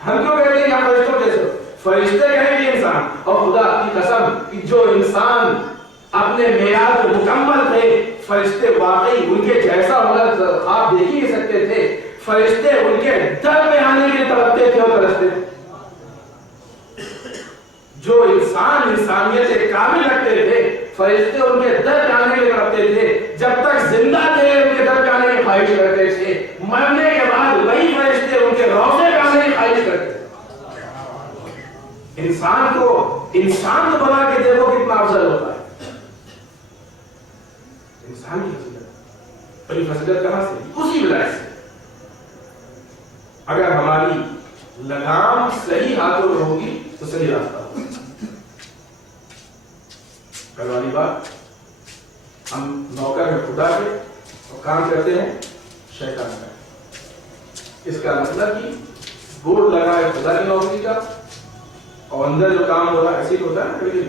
ہم کیوں کہتے ہیں کہ ہم فرشتوں جیسے؟ فرشتے کہیں گے انسان, اور خدا کی قسم کہ جو انسان اپنے معیار کو مکمل تھے, فرشتے واقعی ان کے جیسا ہونا آپ دیکھ ہی نہیں سکتے تھے. فرشتے ان کے در میں آنے کے لیے تڑپتے تھے اور ترستے تھے. جو انسان انسانیت کامل رکھتے تھے, فرشتے ان کے در پہ آنے کے لیے تڑپتے تھے. جب تک زندہ تھے ان کے در پہ آنے کی خواہش کرتے تھے, مرنے کے بعد وہی فرشتے ان کے روضے پہ آنے کی خواہش کرتے تھے. انسان کو بنا کے دیکھو کتنا افضل ہوتا ہے. انسان کی فضیلت, اور یہ فضیلت کہاں سے؟ اسی ولایت سے. اگر ہماری لگام صحیح ہاتھوں میں ہوگی تو صحیح راستہ ہوگا. کل والی بات, ہم نوکر ہیں خدا کے اور کام کرتے ہیں شیطان کا. اس کا مطلب کہ بورڈ لگا ہے خدا کی نوکری کا, اور اندر جو کام ہو رہا ہے ایسے ہوتا ہے نا. کبھی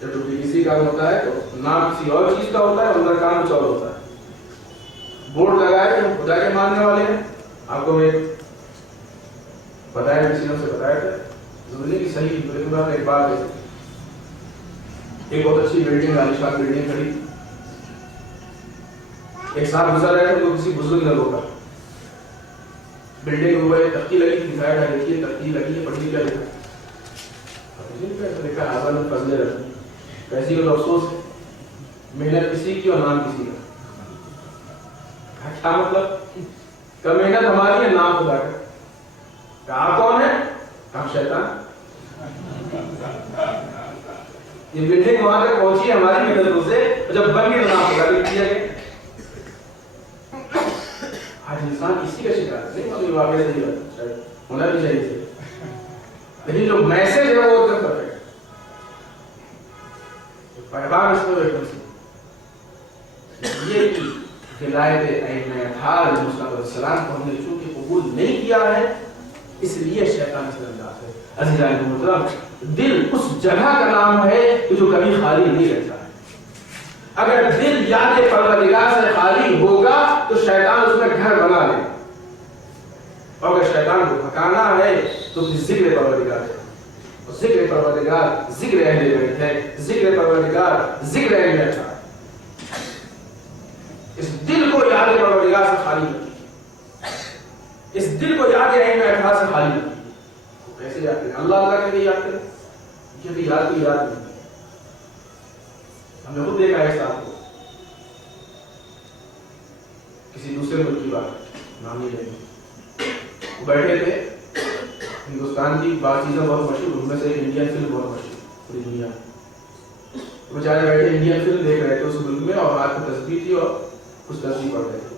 جب کسی کام ہوتا ہے تو نام کسی اور چیز کا ہوتا ہے, اندر کام کچھ اور ہوتا ہے. بورڈ لگا ہے کہ ہم خدا کے ماننے والے ہیں. آپ کو میں بتایا, کسی نے سے بتایا تھا, ضروری کی صحیح لیکن ایک بات ہے. ایک بہت اچھی بلڈنگ, عالیشان بلڈنگ کھڑی. ایک ساتھ گزر رہے تھے تو کسی بزرگ نے روکا. بلڈنگ کے اوپر ایک تختی لگی تھی, دکھایا تھا دیکھیے تختی لگی ہے, پڑھیے کیا لکھا. لکھا آزاد میں فضلے رکھی. کیسی کو افسوس ہے, محنت کسی کی اور نام کسی کا. کیا مطلب؟ کہ محنت ہماری ہے, نام خدا کا. آپ کون ہے؟ ہم شیطان. یہ بلڈنگ وہاں تک پہنچی ہماری محنتوں سے, جب بن گئی تو نام خدا لکھ دیا گیا. آج انسان اسی کا شکار ہے. نہیں مطلب واقعہ صحیح بات ہے, ہونا بھی چاہیے تھے, لیکن جو میسج ہے وہ ایک دم پرفیکٹ. پیغام اس کو ایک یہ کہ ولایت ائمہ اطہار علیہ السلام کو ہم نے چونکہ قبول نہیں کیا ہے, اس لیے شیطان اس طرح جاتا ہے. عزیزان محترم, دل اس جگہ کا نام ہے کہ جو کبھی خالی نہیں رہتا ہے. اگر دل یاد پروردگار سے خالی ہوگا تو شیطان اس میں گھر بنا لے, اور اگر شیطان کو بھگانا ہے تو ذکر پروردگار ہے. ذکر پروردگار ذکر اہل بیت ہے, ذکر پروردگار ذکر اہل بیت ہے. اس دل کو یاد پروردگار سے خالی رکھیے, اس دل کو یاد اہل بیت سے خالی رکھیے. کیسے یاد کریں؟ اللہ اللہ کہتے یاد کریں, کیونکہ یاد کی یاد نہیں. ہم نے خود دیکھا ہے صاحب کو, کسی دوسرے ملک کی بات, نام نہیں لیں گے, وہ بیٹھے تھے. ہندوستان کی بعض چیزیں بہت مشہور, ان میں سے انڈین فلم بہت مشہور پوری دنیا میں. بیچارے بیٹھے انڈین فلم دیکھ رہے تھے اس ملک میں, اور ہاتھ میں تسبیح تھی اور کچھ تسبیح پڑھ رہے تھے.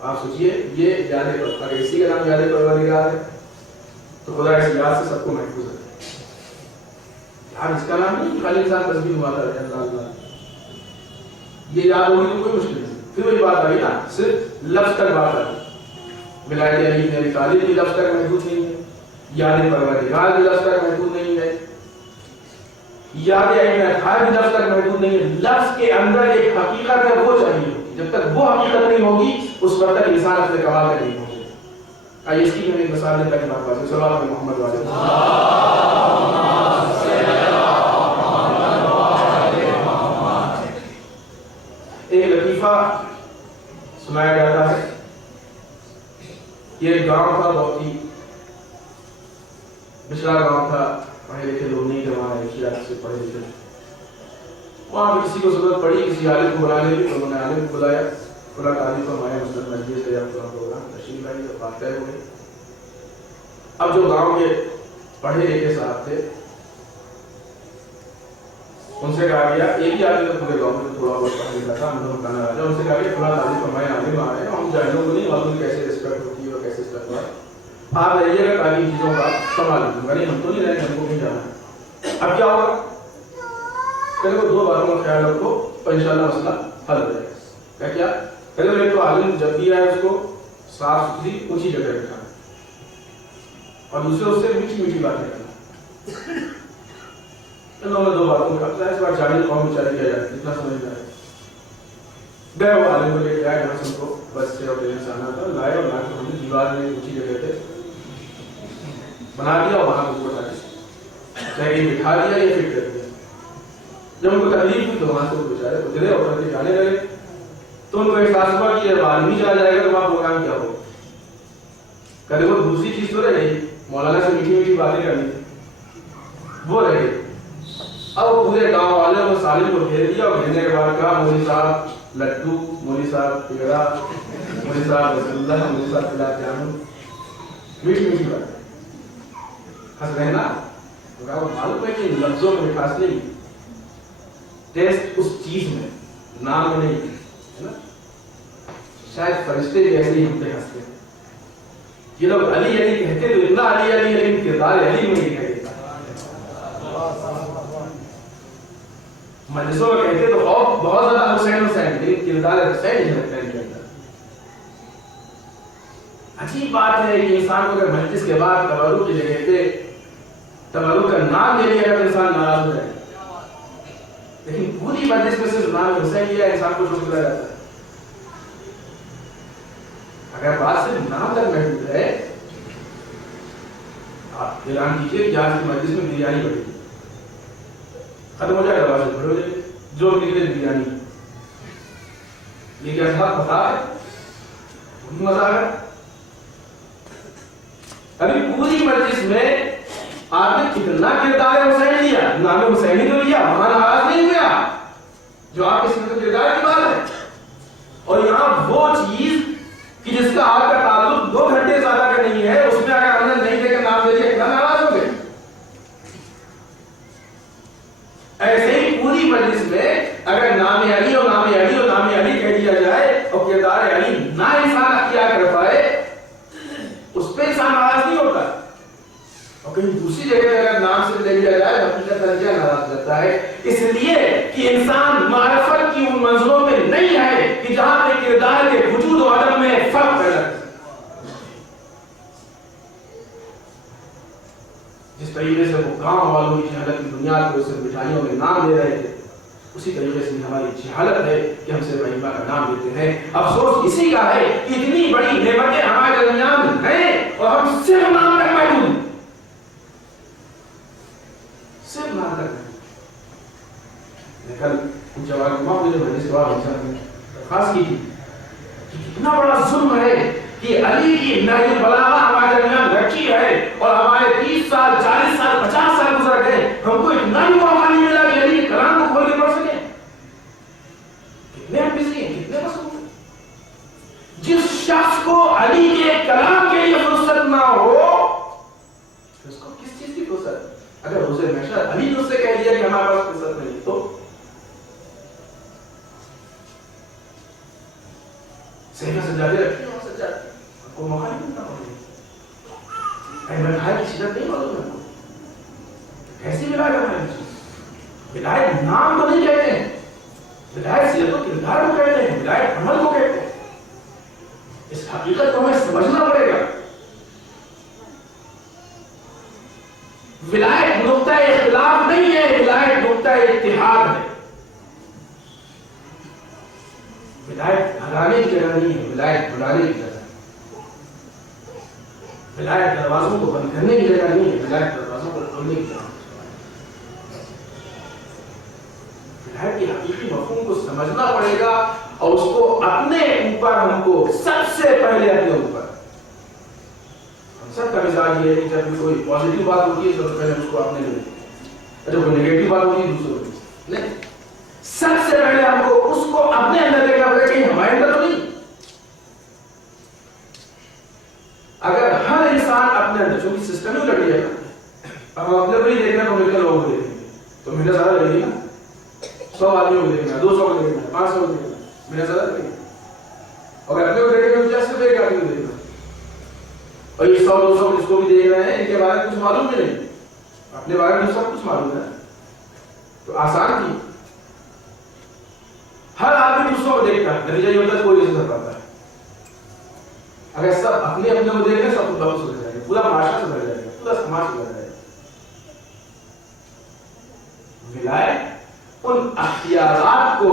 آپ سوچئے یہ یاد, اگر اسی کا نام یاد پروردگار ہے تو خدا اس یاد سے سب کو محفوظ رکھے. یاد اس کا نام نہیں خالی انسان تسبیح ماتا رہے اللہ اللہ, یہ یاد ہوگی تو کوئی مشکل نہیں. پھر وہی بات آئی نا, صرف لفظ تک بات آئی. ولایت علی بن ابی طالب بھی لفظ تک محدود نہیں ہے, یاد پروردگار بھی لفظ تک محدود نہیں ہے, یاد ائمہ اطہار بھی لفظ تک محدود نہیں ہے. لفظ کے اندر ایک حقیقت ہے, وہ چاہیے. جب تک وہ حقیقت نہیں ہوگی اس وقت تک انسان اپنے کمال تک نہیں پہنچے. آئیے اس کی ہمیں مثال دیتا کہ بات صلی اللہ علیہ محمد والے لطیفہ سنایا جاتا ہے. یہ ایک گاؤں تھا, بہت ہی پچھڑا گاؤں تھا, پڑھے لکھے لوگ نہیں تھے وہاں, سے پڑھے لکھے. وہاں پہ کسی کو ضرورت پڑی کسی عالم کو بلانے کی, تو انہوں نے عالم کو بلایا. کھلا تعلیم ہمارے مسلم مجلس سے اپنا پروگرام تشریف لائی اور بات طے ہو گئی. اب جو گاؤں کے پڑھے لکھے صاحب تھے ان سے کہا گیا, ایک ہی آدمی تو پورے گاؤں میں تھوڑا بہت پڑھا لکھا تھا, ہم کہنا راجا, ان سے کہا گیا کھلا تعلیم ہمارے عالم آ رہے ہیں, ہم جاہلوں کو نہیں معلوم کیسے رسپیکٹ ہوتی ہے اور کیسے استقبال, آپ رہیے گا تعلیم چیزوں کا سنبھال لیجیے گا, نہیں ہم تو نہیں رہیں گے, ہم کو نہیں جانا ہے. اب کیا ہوگا, کہ دو باتوں کا خیال رکھو تو ان شاء اللہ مسئلہ حل ہو جائے گا. کیا ایک تو عالم جب بھی آئے اس کو صاف ستھری اونچی جگہ رکھنا, اور دوسرے اس سے میٹھی میٹھی باتیں کرنا. انہوں نے دو باتوں کا اس بار جاہل قوم بیچاری کیا جائے, اتنا سمجھ میں آئے. گئے وہ عالم کو لے کے آئے, جہاں سے ان کو بس سے اور ٹرین سے آنا تھا, لائے اور لا کے ہم نے دیوار میں اونچی جگہ پہ بنا دیا اور وہاں کو بٹھا دیا, چاہے یہ بٹھا دیا یا فٹ کر دیا. جب ان کو تکلیف ہوئی تو وہاں سے وہ بیچارے گزرے اور کر کے جانے لگے, تو ان کو احساس ہوا کہ جب عالمی چلا جائے گا تو وہاں پروگرام کیا ہوگا. کبھی وہ دوسری چیز تو رہ گئی, مولانا سے میٹھی میٹھی باتیں کرنی تھی, وہ رہ گئی. اب وہ پورے گاؤں والے وہ سالم کو گھیر دیا, اور گھیرنے کے بعد کہا مولوی صاحب لڈو, مولوی صاحب پیڑا, مولوی صاحب رسول اللہ, مولوی صاحب گلاب جامن, میٹھی میٹھی باتیں. ہنس رہے نا, تو کہا وہ معلوم ہے کہ لفظوں میں مٹھاس نہیں, ٹیسٹ اس چیز میں, نام میں نہیں ہے نا. شاید فرشتے بھی ایسے ہی ہم پہ ہنستے ہیں. یہ لوگ علی علی کہتے تو اتنا علی علی, لیکن کردار علی میں نہیں کہتے. مجلسوں میں کہتے تو خوف بہت زیادہ حسین حسین, لیکن کردار حسین نہیں رکھتا ان کے اندر. عجیب بات ہے کہ انسان کو اگر مجلس کے بعد تبرک کی جگہ پہ تبرک کا نام لے لیا تو انسان ناراض ہو جائے, لیکن پوری مجلس میں صرف نام حسین لیا انسان کو جو بلایا جاتا ہے. اگر بات صرف نام تک محدود ہے, آپ اعلان کیجیے کہ آج کی مجلس میں بریانی بڑھے گی, ختم ہو جائے گا, بات بڑھ ہو جائے گی, جو نکلے بریانی. یہ کیا تھا پتا ہے, مزہ ہے. ابھی پوری مجلس میں آپ نے کتنا کردار حسین لیا, نام حسین ہی تو لیا, وہاں ناراض نہیں ہوا, جو آپ کے سمت کردار کی بات ہے. اور یہاں وہ چیز کہ جس کا آپ کا تعلق 2 گھنٹے زیادہ کا نہیں ہے, اس میں اگر ہم نے نہیں دے کر نام لے لیا کتنا ناراض ہو گئے. ایسے ہی پوری مجلس میں اگر نام علی اور نام علی اور نام علی کہہ دیا جائے اور کردار علی نہ انسان اختیار کر پائے, اس پہ انسان ناراض نہیں ہوتا. اور کہیں دوسری جگہ اگر نام سے لے لیا جائے حقیقت درجہ ناراض رہتا ہے, اس لیے کہ انسان معرفت کی ان منزلوں میں نہیں ہے کہ جہاں پہ کردار کے وجود و عدم میں فرق پیدا کر. جس طریقے سے وہ گاؤں والوں کی جہالت کی بنیاد پر اسے مٹھائیوں میں نام لے رہے تھے, اسی طریقے سے ہماری جہالت ہے کہ ہم سے رحیمہ کا نام لیتے ہیں. افسوس اسی کا ہے کہ اتنی بڑی نعمتیں ہمارے درمیان ہیں اور ہم صرف نام تک محدود ہیں, صرف نام تک محدود. کل جواب مجھے بڑے سے بات خاص کی تھی کہ کتنا بڑا ظلم ہے کہ علی کی نہج البلاغہ ہمارے درمیان رکھی ہے, اور ہمارے 30 سال 40 سال 50 سال گزر گئے, ہم کو اتنا بھی موقع نہیں ملا کہ علی کے کلام کو کھول کے پڑھ سکیں. کتنے ہم بزی ہیں, کتنے مصروف ہیں. جس شخص کو علی کے کلام کے لیے فرصت نہ ہو, اس کو کس چیز کی فرصت. اگر اسے ہمیشہ علی نے اس سے کہہ دیا کہ ہمارے پاس فرصت نہیں, تو سیدہ سجادے رکھتے ہیں, اور سجادے کو موقع نہیں ملتا. احمد بھائی کی شدت نہیں معلوم ہے, کیسی ولایت ہے. ولایت نام تو نہیں کہتے ہیں, ولایت سیرت و کردار کو کہتے ہیں, ولایت عمل کو کہتے ہیں. اس حقیقت کو ہمیں سمجھنا پڑے گا. ولایت نقطہ اختلاف نہیں ہے, ولایت نقطہ اتحاد ہے. ولایت بھگانے کی جگہ نہیں ہے, ولایت بلانے کی جگہ. ولایت دروازوں کو بند کرنے کی جگہ نہیں ہے, ولایت دروازوں کو کھولنے کی جگہ. ولایت کی حقیقی مفہوم کو سمجھنا پڑے گا, اور اس کو اپنے اوپر ہم کو سب سے پہلے اپنے اوپر. ہم سب کا مزاج یہ ہے کہ جب کوئی پازیٹیو بات ہوتی ہے سب سے پہلے اس کو اپنے لیں, جب کوئی نیگیٹو بات ہوتی ہے دوسروں کو نہیں. سب سے پہلے ہم کو اس کو اپنے اندر دیکھنا پڑے کہ ہمارے اندر تو نہیں. اگر ہر انسان اپنے اندر, چونکہ سسٹم ہی لگ گیا ہے, اب ہم اپنے کو نہیں دیکھنا تو مل کر لوگوں کو دیکھیں گے تو محنت زیادہ لگے گی نا. 100 آدمیوں کو دیکھنا, 200 کو دیکھنا, 500 کو دیکھنا, محنت زیادہ لگے گی. اور اپنے کو دیکھیں گے تو صرف ایک آدمی کو دیکھنا, اور یہ 100-200 جس کو بھی دیکھ رہے ہیں ان کے بارے میں کچھ معلوم بھی نہیں, اپنے بارے میں سب کچھ معلوم ہے تو آسان تھی. ہر آدمی دوسروں کو دیکھتا ہے, نتیجہ یہ ہوتا ہے کوئی نہیں سمجھ پاتا ہے. اگر سب اپنے اپنے کو دیکھیں سب کچھ بہت سمجھ جائے گا, پورا معاشرہ سمجھ جائے گا, پورا سماج سمجھ جائے گا. ولایت ان اختیارات کو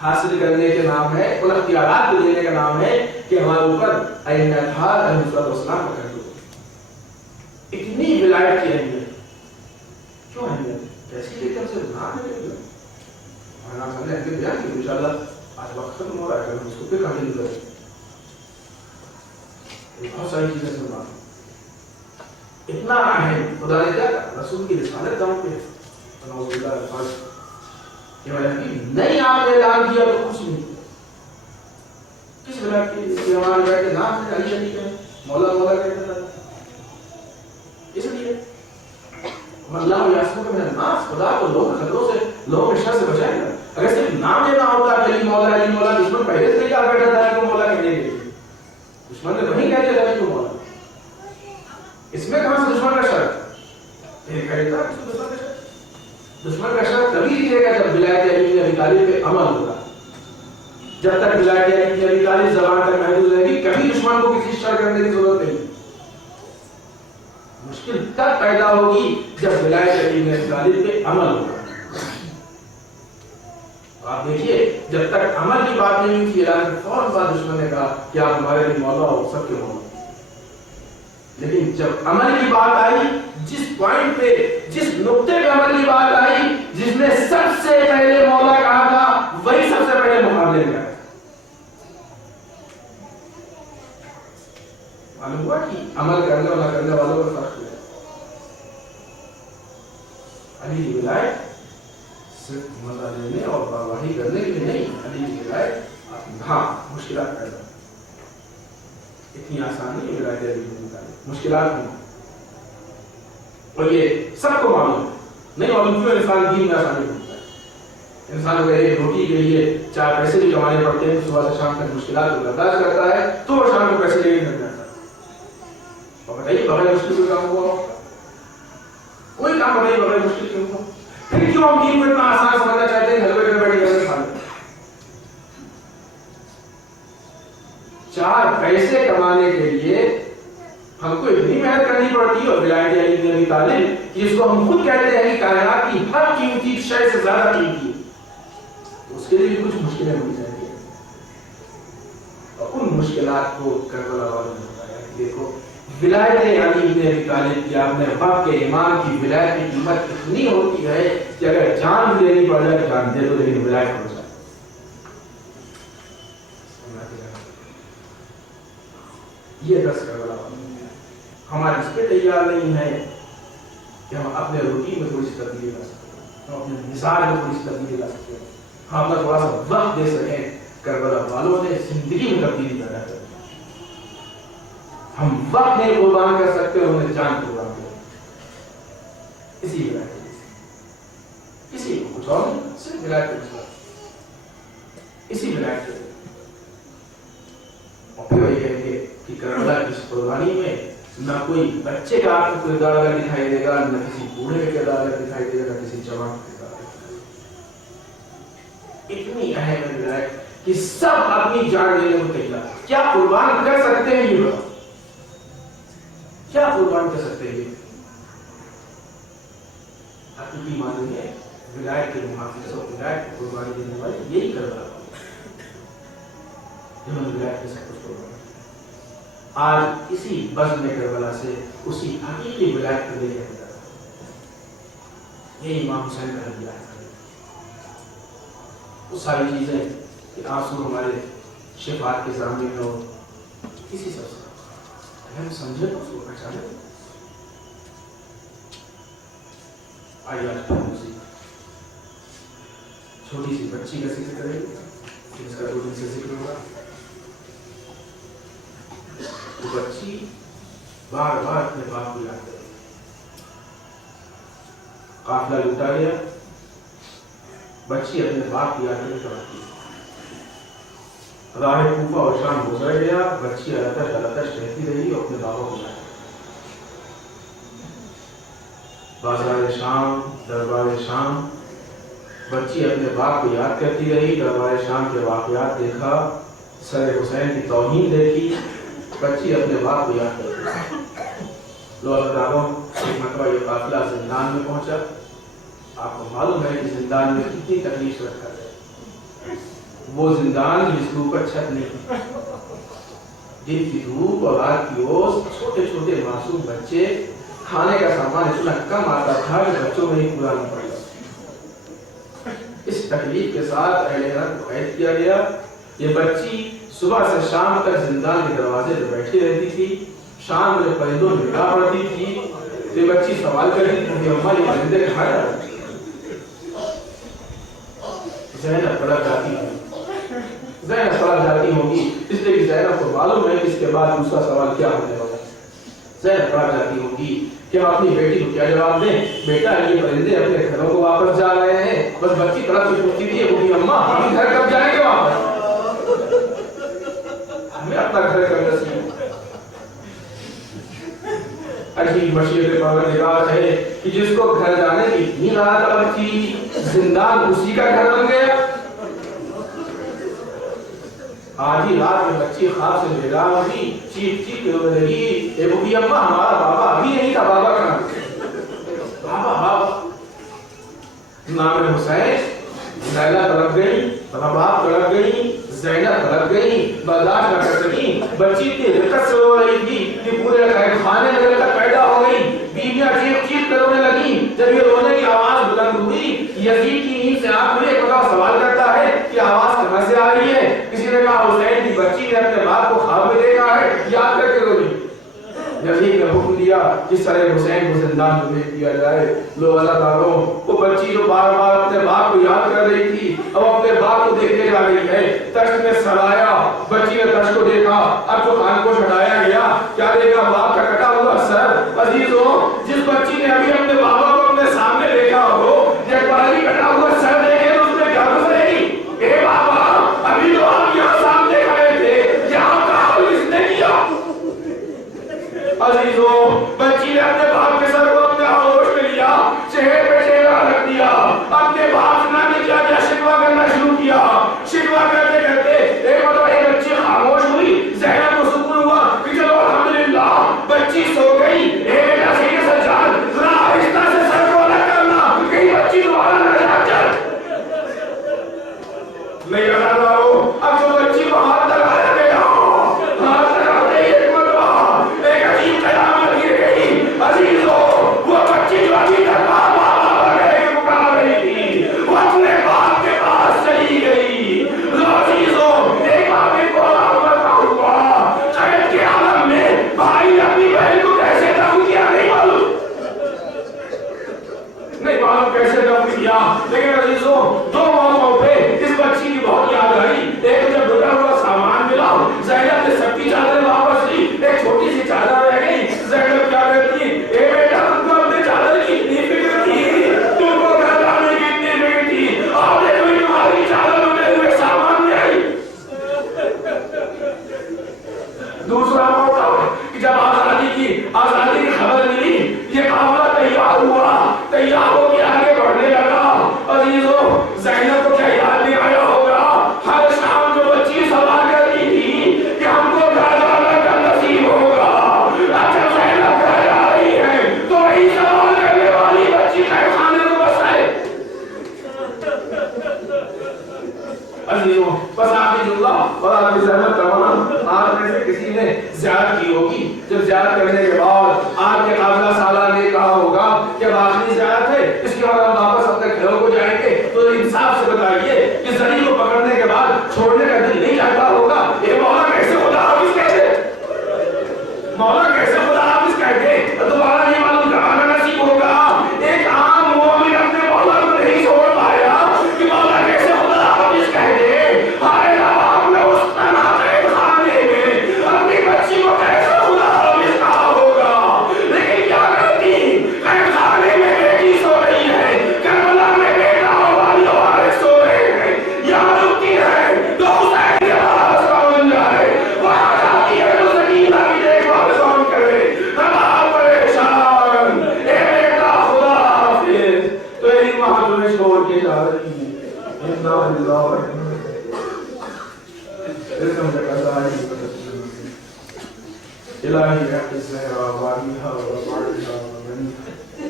حاصل کرنے کے نام ہے, ان اختیارات کو دینے کا نام ہے کہ ہمارے اوپر اہمیت علیہ السلام کا کر دو. اتنی ولایت کی اہمیت کیوں اہمیت کیسی لیکن سے نام ہے نام سامنے اہمیت بیان کی. انشاءاللہ آج وقت ختم ہو رہا ہے, ہم اس کو پھر کنٹینیو کریں. بہت ساری چیزیں سے بات اتنا اہم خدا نے کیا کہا, رسول کی رسالت داؤں پہ نہیں آپ نے اعلان کیا تو کچھ نہیں. کس بنا کی ہمارے بیٹے نام ہے علی علی کا مولا مولا کہتے ہیں, اس لیے اللہ یاسم کا میرا ناس خدا کو لوگوں کے خطروں سے, لوگوں کے شر سے بچائے گا. اگر صرف نام لینا ہوتا ہے علی مولا دشمن پہلے سے کیا بیٹھا تھا کہ مولا کہنے کے لیے, دشمن نے وہیں کہہ دیا کہ مولا. اس میں کہاں سے دشمن کا شر دشمن کا شر تبھی دکھے گا جب ولایت علی بن ابی طالب پہ عمل ہوگا. جب تک ولایت علی بن ابی طالب زبان تک محدود رہے گی کبھی دشمن کو کسی شر کرنے کی ضرورت نہیں. مشکل تب پیدا ہوگی جب ولایت علی بن ابی طالب پہ عمل ہوگا. آپ دیکھیے جب تک عمل کی بات نہیں ہوئی تھی اعلان فوراً بعد دشمن نے کہا کہ آپ ہمارے لیے مولا ہو, سب کے مولا. لیکن جب عمل کی بات آئی, جس پوائنٹ پہ جس نقطے پہ عمل کی بات آئی, جس نے سب سے پہلے مولا کہا تھا وہی سب سے پہلے مقابلے میں آیا. معلوم ہوا کہ عمل کرنے اور نہ کرنے والوں کا فرق ہے. علی کی ولایت صرف مزہ لینے اور واہی کرنے کے لیے نہیں, علی کی ولایت ہاں مشکلات پیدا, اتنی آسان نہیں ولایت علی کی مشکلات ہیں, اور یہ سب کو معلوم ہے. نہیں معلوم کیوں انسان دین میں آسانی ہوتا ہے. انسان کو ایک روٹی کے لیے 4 پیسے بھی کمانے پڑتے ہیں, صبح سے شام تک مشکلات کو برداشت کرتا ہے تو وہ شام کو پیسے لے کر جاتا ہے. اور بتائیے بغیر مشکل کوئی کام ہوا, کوئی کام بتائیے بغیر مشکل کیوں ہوا. پھر کیوں ہم دین کو اتنا آسان سمجھنا چاہتے ہیں, حلوے میں بیٹھ کے کھا لیں. 4 پیسے کمانے کے لیے ہم کو اتنی محنت کرنی پڑتی ہے. اور ولایت علی بن ابی طالب جس کو ہم خود کہتے ہیں کہ کائنات کی ہر قیمتی شے سے زیادہ قیمتی ہے, اس کے لیے بھی کچھ مشکلیں ہونی چاہیے. اور ان مشکلات کو کربلا والوں نے بتایا کہ دیکھو ولایت علی بن ابی طالب کی آپ نے باپ کے امام کی ولایت کی قیمت اتنی ہوتی ہے کہ اگر جان بھی دینی پڑ جائے جان دے دو, لیکن ولایت ہو جائے. یہ درس کربلا ہمارے اس پہ تیار نہیں ہے کہ ہم اپنے روٹین میں تھوڑی سی تبدیلی لا سکیں, ہم اپنے مزاج میں تھوڑی سی تبدیلی لا سکیں, ہم اپنا تھوڑا سا وقت دے سکیں. کربلا والوں نے زندگی میں تبدیلی پیدا کر دی. ہم وقت نہیں قربان کر سکتے, انہوں نے جان قربان کر دی. اسی ولایت کسی کو کچھ اور نہیں, صرف ولایت کا اسی ولایت. اور پھر وہی کہیں گے کہ کربلا کی اس قربانی میں نہ کوئی بچے کا آپ کو کردار اگر دکھائی دے گا, نہ کسی بوڑھے کا کردار اگر دکھائی دے گا, نہ کسی جوان کا کردار. اتنی اہم ہے ولایت کہ سب اپنی جان دینے کو تیار. کیا قربان کر سکتے ہیں یہ بات, کیا قربان کر سکتے ہیں. حقیقی معنی ہے ولایت کے محافظ اور ولایت کو قربانی دینے والے یہی کربلا جنہوں نے ولایت کے سب کچھ قربان. آج اسی بزم کربلا سے اسی حقیقی ولایت کو لے کے جاتا ہے. یہ امام حسین کا ولایت ہے. وہ ساری چیزیں کہ آنسو ہمارے شفاعت کے سامنے ہو کسی سب سے ہم سمجھے تو اس کو پہچانے. آئیے آج پھر اسی چھوٹی سی بچی کا ذکر کریں گے جس کا 2 دن سے ذکر ہوگا. وہ بچی بار بار اپنے باپ کو یاد کرے. قافلہ لوٹا گیا, بچی اپنے باپ کی یاد میں چڑھتی. راہ کوفہ اور شام گزر گیا, بچی التش التش رہتی رہی اور اپنے بابا کو یاد. بازار شام, دربار شام, بچی اپنے باپ کو یاد کرتی رہی. دربار شام کے واقعات دیکھا, سر حسین کی توہین دیکھی, بچی اپنے باپ کو یاد کرتی رہی. لو ایک مرتبہ یہ قافلہ زندان میں پہنچا. آپ کو معلوم ہے کہ زندان میں کتنی تکلیف رکھا ہے. وہ زندان جس کے اوپر چھت نہیں, دن کی دھوپ اور رات کی اوس, چھوٹے چھوٹے معصوم بچے, کھانے کا سامان اتنا کم آتا تھا کہ بچوں میں ہی پورا نہیں پڑتا. اس تکلیف کے ساتھ اہل حرم کو قید کیا گیا. یہ بچی صبح سے شام تک زندان کے دروازے پہ بیٹھی رہتی تھی. شام میں پرندوں میں نگاہ پڑتی تھی تو یہ بچی سوال کرتی تھی کہ اماں یہ پرندے کہاں جا رہے ہیں. زینب پڑک جاتی ہوگی, زینب پڑک جاتی ہوگی, اس لیے کہ زینب کو معلوم ہے کہ اس کے بعد دوسرا سوال کیا ہونے والا ہے. زینب پڑک جاتی ہوگی کہ اپنی بیٹی کو کیا جواب دیں. بیٹا یہ پرندے اپنے گھروں کو واپس جا رہے ہیں. بس بچی تڑپ کے پوچھتی تھی وہ اماں ہم گھر کب جائیں گے واپس, ہمیں اپنا گھر کب نصیب. عجیب مشیت پروردگار ہے کہ جس کو گھر جانے کی اتنی طلب تھی, زندان اسی کا گھر بن گیا. آج ہی رات میں بچی خواب سے بیدار ہوئی, چیخ چیخ کے رونے لگی, اے بوڑھی اماں ہمارا بابا ابھی نہیں تھا. بابا کہاں؟ بابا بابا نام حسین. زینب تڑپ گئی, باپ تڑپ گئی, زینب تڑپ گئی, برداشت نہ کر سکی. بچی اتنی رقت سے رو رہی تھی کہ پورے قید خانے میں رقت پیدا ہو گئی. بیویاں چیخ چیخ کر رونے لگیں. جب یہ رونے کی آواز بلند ہوئی, یزید کی نیند سے آنکھ کھلی, پتا سوال کرتا ہے کہ آواز کہاں سے آ رہی ہے. کسی نے کہا حسین کی بچی نے اپنے باپ کو خواب میں دیکھا ہے, یاد کر کے رو رہی. یزید نے حکم دیا جس طرح حسین کو زندان میں بھیج دیا جائے. لو اللہ تعالیٰ, وہ بچی جو بار بار اپنے باپ کو یاد کر رہی تھی اب اپنے باپ کو دیکھنے جا رہی ہے. تشت میں سرایا, بچی نے تشت کو دیکھا. اب جو خان کو ہٹایا گیا, کیا دیکھا؟ باپ کا کٹا ہوا سر. عزیزوں, جس بچی نے ابھی اپنے بابا کو اپنے سامنے دیکھا ہو, جب باری کٹا ہوا سر دیکھے تو اس میں کیا گزرے گی؟ اے بابا, ابھی تو آپ یہاں سامنے کھڑے تھے, یہاں کا حال اس نے کیا. عزیزوں, بچی نے اپنے باپ کے سر کو اپنے آغوش میں لیا, چہرے پہ چہرہ رکھ دیا, اپنے باپ سے نہ کیا کیا شکوہ کرنا شروع کیا. شکوہ کرتے کرتے ایک مرتبہ یہ بچی خاموش ہوئی. زینب کو سکون ہوا کہ چلو الحمدللہ بچی سو گئی. اے بیٹا سید سجاد, ذرا آہستہ سے سر کو الگ کرنا, کہیں بچی دوبارہ نہ جا کر. نہیں رہا رہو, اب جو بچی کو ہاتھ لگایا گیا, ہاتھ لگاتے ہی ایک مرتبہ ایک عجیب قیامت گر گئی. عزیزوں, وہ بچی جو ابھی تک بابا بابا کہہ کے پکار رہی تھی, وہ اپنے باپ کے پاس چلی گئی. عزیزوں, ایک باپ کو رحمت ہوا. قید کے عالم میں بھائی نے اپنی بہن کو کیسے دفن کیا نہیں معلوم, نہیں معلوم کیسے دفن کیا. لیکن عزیزوں, دو موقعوں پہ اس بچی کی بہت یاد آئی. ایک تو جب ڈولا ہوا سامان ملا, زینب نے سب چادریں واپس لی, ایک چھوٹی سی چادر رہ گئی. زینب کیا کہتی, اے بیٹا تم کو اپنے چادر کی اتنی فکر تھی, تم کو گھر لانے کی اتنی فکر تھی, اور دیکھو تمہاری چادر اڑے ہوئے سامان میں آئی. دوسرا موقع کہ جب آزادی کی خبر ملی, یہ قافلہ تیار ہوا, تیار ہو کے آگے بڑھنے لگا. عزیزوں, زینب کو کیا یاد نہیں آیا ہوگا, ہر شام جو بچی سوال کرتی تھی کہ ہم کو گھر جانا کب نصیب ہوگا. اچھا زینب گھر جا رہی ہے تو وہی سوال کرنے والی بچی قید خانے کو بسائے. عزیزوں, بس آپ کی اللہ اور آپ کی زحمت تمام آپ میں سے کسی نے زیارت کی ہوگی. جب زیارت کرنے کے بعد آپ کے قافلہ سالہ نے کہا ہوگا کہ اب آخری زیارت ہے, اس کے بعد ہم واپس اپنے گھروں کو جائیں گے, تو انصاف سے بتائیے کہ زری کو پکڑنے کے بعد چھوڑنے الہی حق الزہرا واریہا وبارہا وغنیہا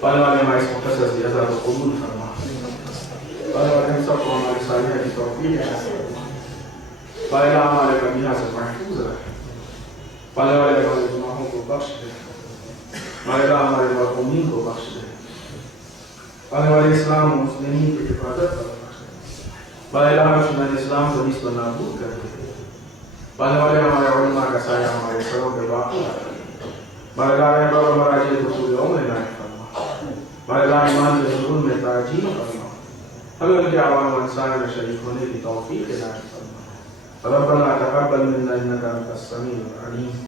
پانے والے ہمارے اس مقتصر سے عزت و قبول فرما پانے والے ہم سب کو ہمارے صالحہ کی توفیق عطا فرما پانے والے ہمارے کبیہہ سے محفوظ رکھے پانے والے ہمارے گناہوں کو بخش دے پانے والے ہمارے مرحومین کو بخش دے پانے والے اسلام و مسلمین کی حفاظت فرما پانے والے دشمن اسلام کو نیست و نابود کر دے پانے والے ہمارے علماء کا سایہ ہمارے سروں پہ باقی بارگاہ رہبر و مراجع رسول عمر عنایت فرما بارگاہ ایمان کے حضور میں تاجیل فرما ہمیں ان کے عوام و انسان میں شریک ہونے کی توفیق عنایت فرما ربنا تقبل منا انك انت السميع العليم